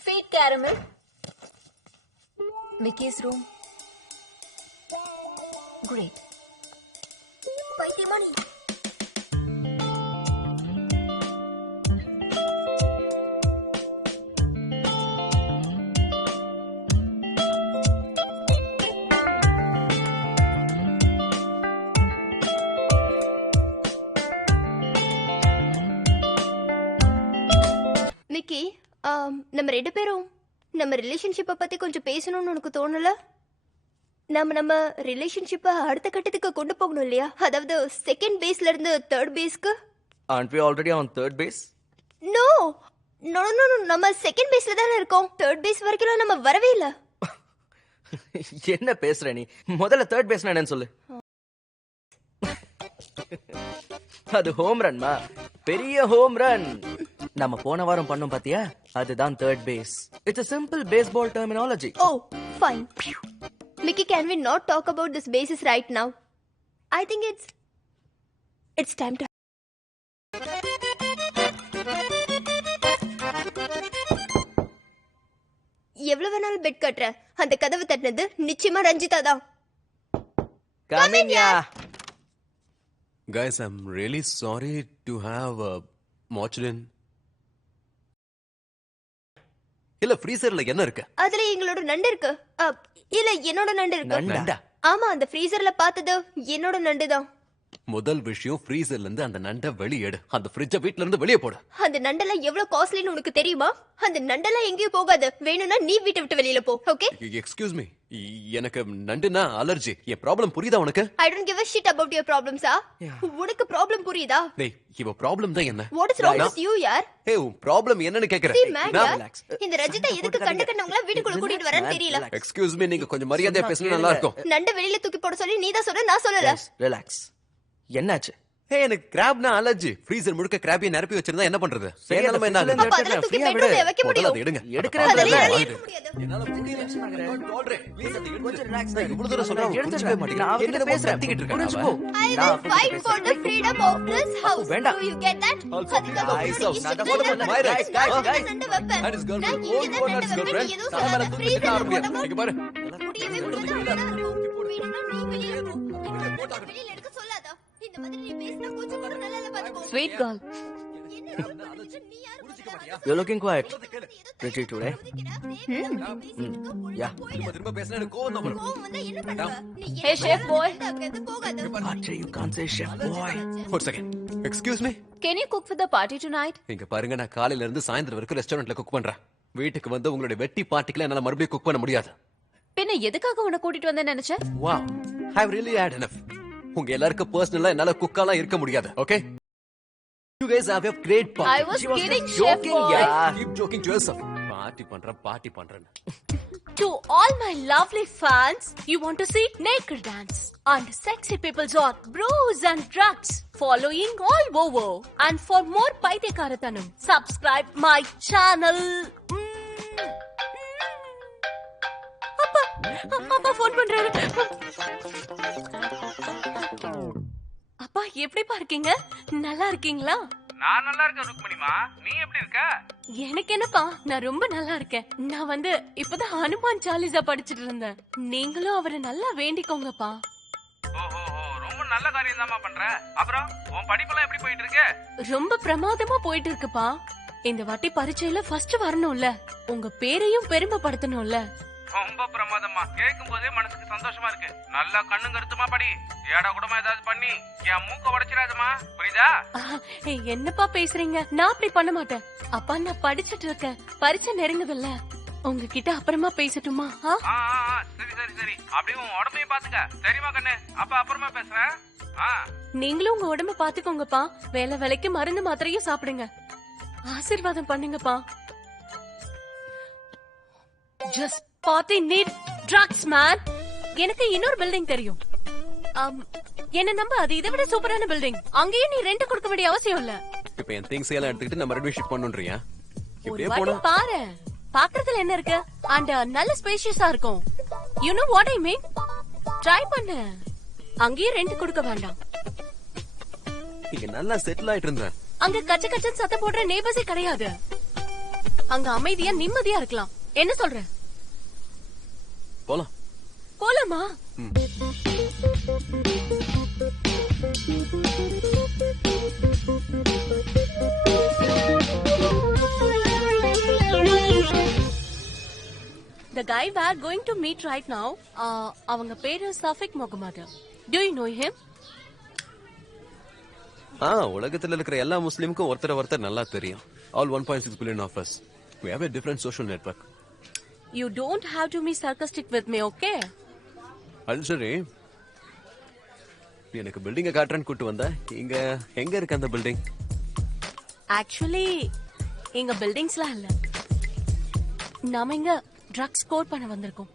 feed caramel. Mickey's room. Great. பைத்தியமா நீ? மிக்கி நம்ம 2 பேரும் நம்ம ரிலேஷன்ஷிப்பை பத்தி கொஞ்சம் பேசணும்னு உனக்கு தோணல? நம்ம ரிலேஷன்ஷிப்பை அடுத்த கட்டத்துக்கு கொண்டு போகணும் இல்லையா? அதாவது செகண்ட் பேஸ்ல இருந்து தேர்ட் பேஸ்க்கு. Aren't we already on third base? No no no no, நம்ம செகண்ட் பேஸ்ல தானே இருக்கோம். தேர்ட் பேஸ் வரைக்கும் நம்ம வரவே இல்ல. என்ன பேசுற நீ? முதல்ல தேர்ட் பேஸ்னா என்னன்னு சொல்லு. அது ஹோம் ரன்மா, பெரிய ஹோம் ரன். நம்ம போன வாரம் பண்ணோம் பாத்தியா, அதுதான் third base. It's a simple baseball terminology. Oh, fine. Mickey, can we not talk about this basis right now? I think it's time to. எவ்வளவு வேணாலும் பெட் கட்டுற, அந்த கதவு தட்டினது நிச்சயமா ரஞ்சிதா தான். Come in, yeah. Guys, I'm really sorry to have watched in. இல்ல ஃப்ரீசர்ல என்ன இருக்கு? அதுல எங்களோட நண்டு இருக்கு. இல்ல என்னோட நண்டு இருக்கு. நண்டா? ஆமா, அந்த ஃப்ரீசர்ல பார்த்தது என்னோட நண்டு தான். முதல் விஷயம் ஃப்ரீசர்ல இருந்து அந்த நண்டை வெளியேடு. அந்த ஃப்ரிட்ஜ வீட்ல இருந்து வெளியே போடு. அந்த நண்டெல்லாம் எவ்வளவு காஸ்ட்லின்னு உனக்கு தெரியுமா? அந்த நண்டெல்லாம் எங்கேயும் போகாது. வேணும்னா நீ வீட்டை விட்டு வெளியில போ. ஓகே? எக்ஸ்கியூஸ் மீ, எனக்கு நண்டுனா அலர்ஜி. என் ப்ராப்ளம் புரியுதா உனக்கு? I don't give a shit about your problems. உனக்கு ப்ராப்ளம் புரியுதா? டேய், இவ ப்ராப்ளம் தான் என்ன? What is wrong with you, yaar? ஏய், உன் ப்ராப்ளம் என்னன்னு கேக்குறேன். See, man, yaar. இந்த ரஜிதா எதுக்கு கண்டவங்கள வீட்டுக்குள்ள கூட்டிட்டு வரேன்னு தெரியல. எக்ஸ்கியூஸ் மீ, நீங்க கொஞ்சம் மரியாதையா பேசினா நல்லா இருக்கும். நண்ட வெளியில தூக்கி போட சொல்லி நீ தான் சொன்ன, நான் சொல்லல. ரிலாக்ஸ். என்னாச்சு? ஹே, எனக்கு கிராப்னா அலர்ஜி. ஃப்ரீசர் முழுக்க கிராபியை நிரப்பி வச்சிருந்தா என்ன பண்றது? நிலைமை என்ன ஆகுது? அப்ப அதெல்லாம் தூக்கி பெட்ரோல்ல வைக்க முடியும். அதை எடுங்க. எடுக்கறேன். அதெல்லாம் எடுக்க முடியாது. என்னால முடியல. கொஞ்சம் ரிலாக்ஸ் ஆயிரு. இவ்வளவு தூரம் சொல்றேன், எடுத்துக்க மாட்டேங்க. நான் அவகிட்ட பேசுறேன். கத்திக்கிட்டு இருக்கேன். புரிஞ்சுக்கோ. I will fight for the freedom of this house. வேண்டாம். Do you get that? Guys, நான் தான் சொல்றேன். My rights, guys. That is girlfriend. Old woman's girlfriend. நான் மேல குத்தி கார முடியாது. இங்க பாரு. முடியவே முடியாது. வேணும்னா நீ வெளியில போ. வெளியில எடுக்க சொல்லாத. இந்த மாதிரி நீ பேசினா கொஞ்சம் கூட நல்லா இல்ல பாத்துக்கோ. Sweet girl. You're looking quiet. Pretty today. Yeah. திரும்ப பேசினா எனக்கு கோவம் வரும். Hey, chef boy. Archie, you can't say chef boy. ஒரு second. Excuse me. Can you cook for the party tonight? இங்க பாருங்க, நான் காலையில இருந்து சாயந்தரம் வரைக்கும் ரெஸ்டாரண்ட்ல குக் பண்றேன். வீட்டுக்கு வந்து உங்களுடைய வெட்டி பார்ட்டிக்குல என்னால மறுபடியும் குக் பண்ண முடியாது. பின்ன எதுக்காக உன்னை கூட்டிட்டு வந்தேன்னு நினைச்ச? Wow, I've really had enough. உங்க எல்லாருக்கும் பர்சனலா என்னால குக்காலாம் இருக்க முடியாது. Okay? You guys have a great party. I was She was kidding, just chef joking, boy. yeah. Keep joking to yourself. Party பண்றேன். To all my lovely fans, you want to see naked dance and sexy people's on brews and drugs following all over. And for more paithekaratanam, subscribe my channel. அப்பா phone பண்றாரு. அப்பா எப்படிப்பா இருக்கீங்க? நல்லா இருக்கீங்களா? நான் நல்லா இருக்கேன் ருக்மணிமா, நீ எப்படி இருக்க? எனக்கு என்னப்பா, நான் ரொம்ப நல்லா இருக்கேன். நான் வந்து இப்பதான் ஹனுமான் சாலிசா படிச்சிட்டு இருந்தேன். நீங்களும் அவரை நல்லா வேண்டிக்கோங்கப்பா. ஓஹோ, ரொம்ப நல்ல காரியம் தான்மா பண்ற. அப்புறம் உன் படிப்பெல்லாம் எப்படி போயிட்டு இருக்கு? ரொம்ப பிரமாதமா போயிட்டு இருக்குப்பா. இந்த வாட்டி பரீட்சையில ஃபர்ஸ்ட் வரணும்ல, உங்க பேரையும் பெருமைப்படுத்தணும்ல. ரொம்ப பிரமாதமா, கேட்கும் போதே மனசுக்கு சந்தோஷமா இருக்கு. நல்லா கண்ணு கருத்துமா படி, ஏடா கூடமா ஏதாவது பண்ணி என் மூக்க உடைச்சிடாதமா, புரியுதா? என்னப்பா பேசுறீங்க? நான் அப்படி பண்ண மாட்டேன். அப்பா நான் படிச்சிட்டு இருக்கேன், பரீட்சை நெருங்குதுல்ல. உங்ககிட்ட அப்புறமா பேசட்டுமா? சரி, அப்படியே உன் உடம்பையும் பாத்துக்க. சரிமா கண்ணு, அப்ப அப்புறமா பேசுறேன். நீங்களும் உங்க உடம்ப பாத்துக்கோங்கப்பா. வேலைக்கு மருந்து மாத்திரையும் சாப்பிடுங்க. ஆசீர்வாதம் பண்ணுங்கப்பா. Just party need drugs, man. எனக்கு இன்னொரு பில்டிங் தெரியும். என்ன நம்ப, அது இதை விட சூப்பரான பில்டிங். அங்கேயும் நீ ரெண்ட் கொடுக்க வேண்டிய அவசியம் இல்ல. இப்போ என் திங்ஸ் எல்லாம் எடுத்துக்கிட்டு நம்ம ரெண்டு ஷிஃப்ட் பண்ணனும்ன்றியா? இப்படியே போனா பாரு, பாக்குறதுல என்ன இருக்கு? அண்ட் நல்ல ஸ்பேஷியஸா இருக்கும். You know what I mean? Try பண்ணு. அங்கேயும் ரெண்ட் கொடுக்க வேண்டாம். இங்க நல்லா செட்டில் ஆயிட்டு இருந்தேன். அங்க கச்ச சத்தம் போடுற நேபர்ஸே கிடையாது. அங்க அமைதியா நிம்மதியா இருக்கலாம். என்ன சொல்ற? போலாமா? The guy we are going to meet right now, அவங்க பேரு Shafiq Mohammed. Do you know him? உலகத்துல இருக்கிற எல்லா முஸ்லிமுக்கும் ஒருத்தர் நல்லா தெரியும். All 1.6 billion of us. We have a different social network. You don't have to be sarcastic with me, okay? அது சரி நீ எனக்கு பில்டிங்கை காட்டுறேன்னு கூட்டு வந்த இங்க எங்க இருக்கு அந்த பில்டிங்? Actually, இங்க பில்டிங்ஸ்லாம் இல்ல. நாம இங்க ட்ரக்ஸ் ஸ்கோர் பண்ண வந்திருக்கோம்.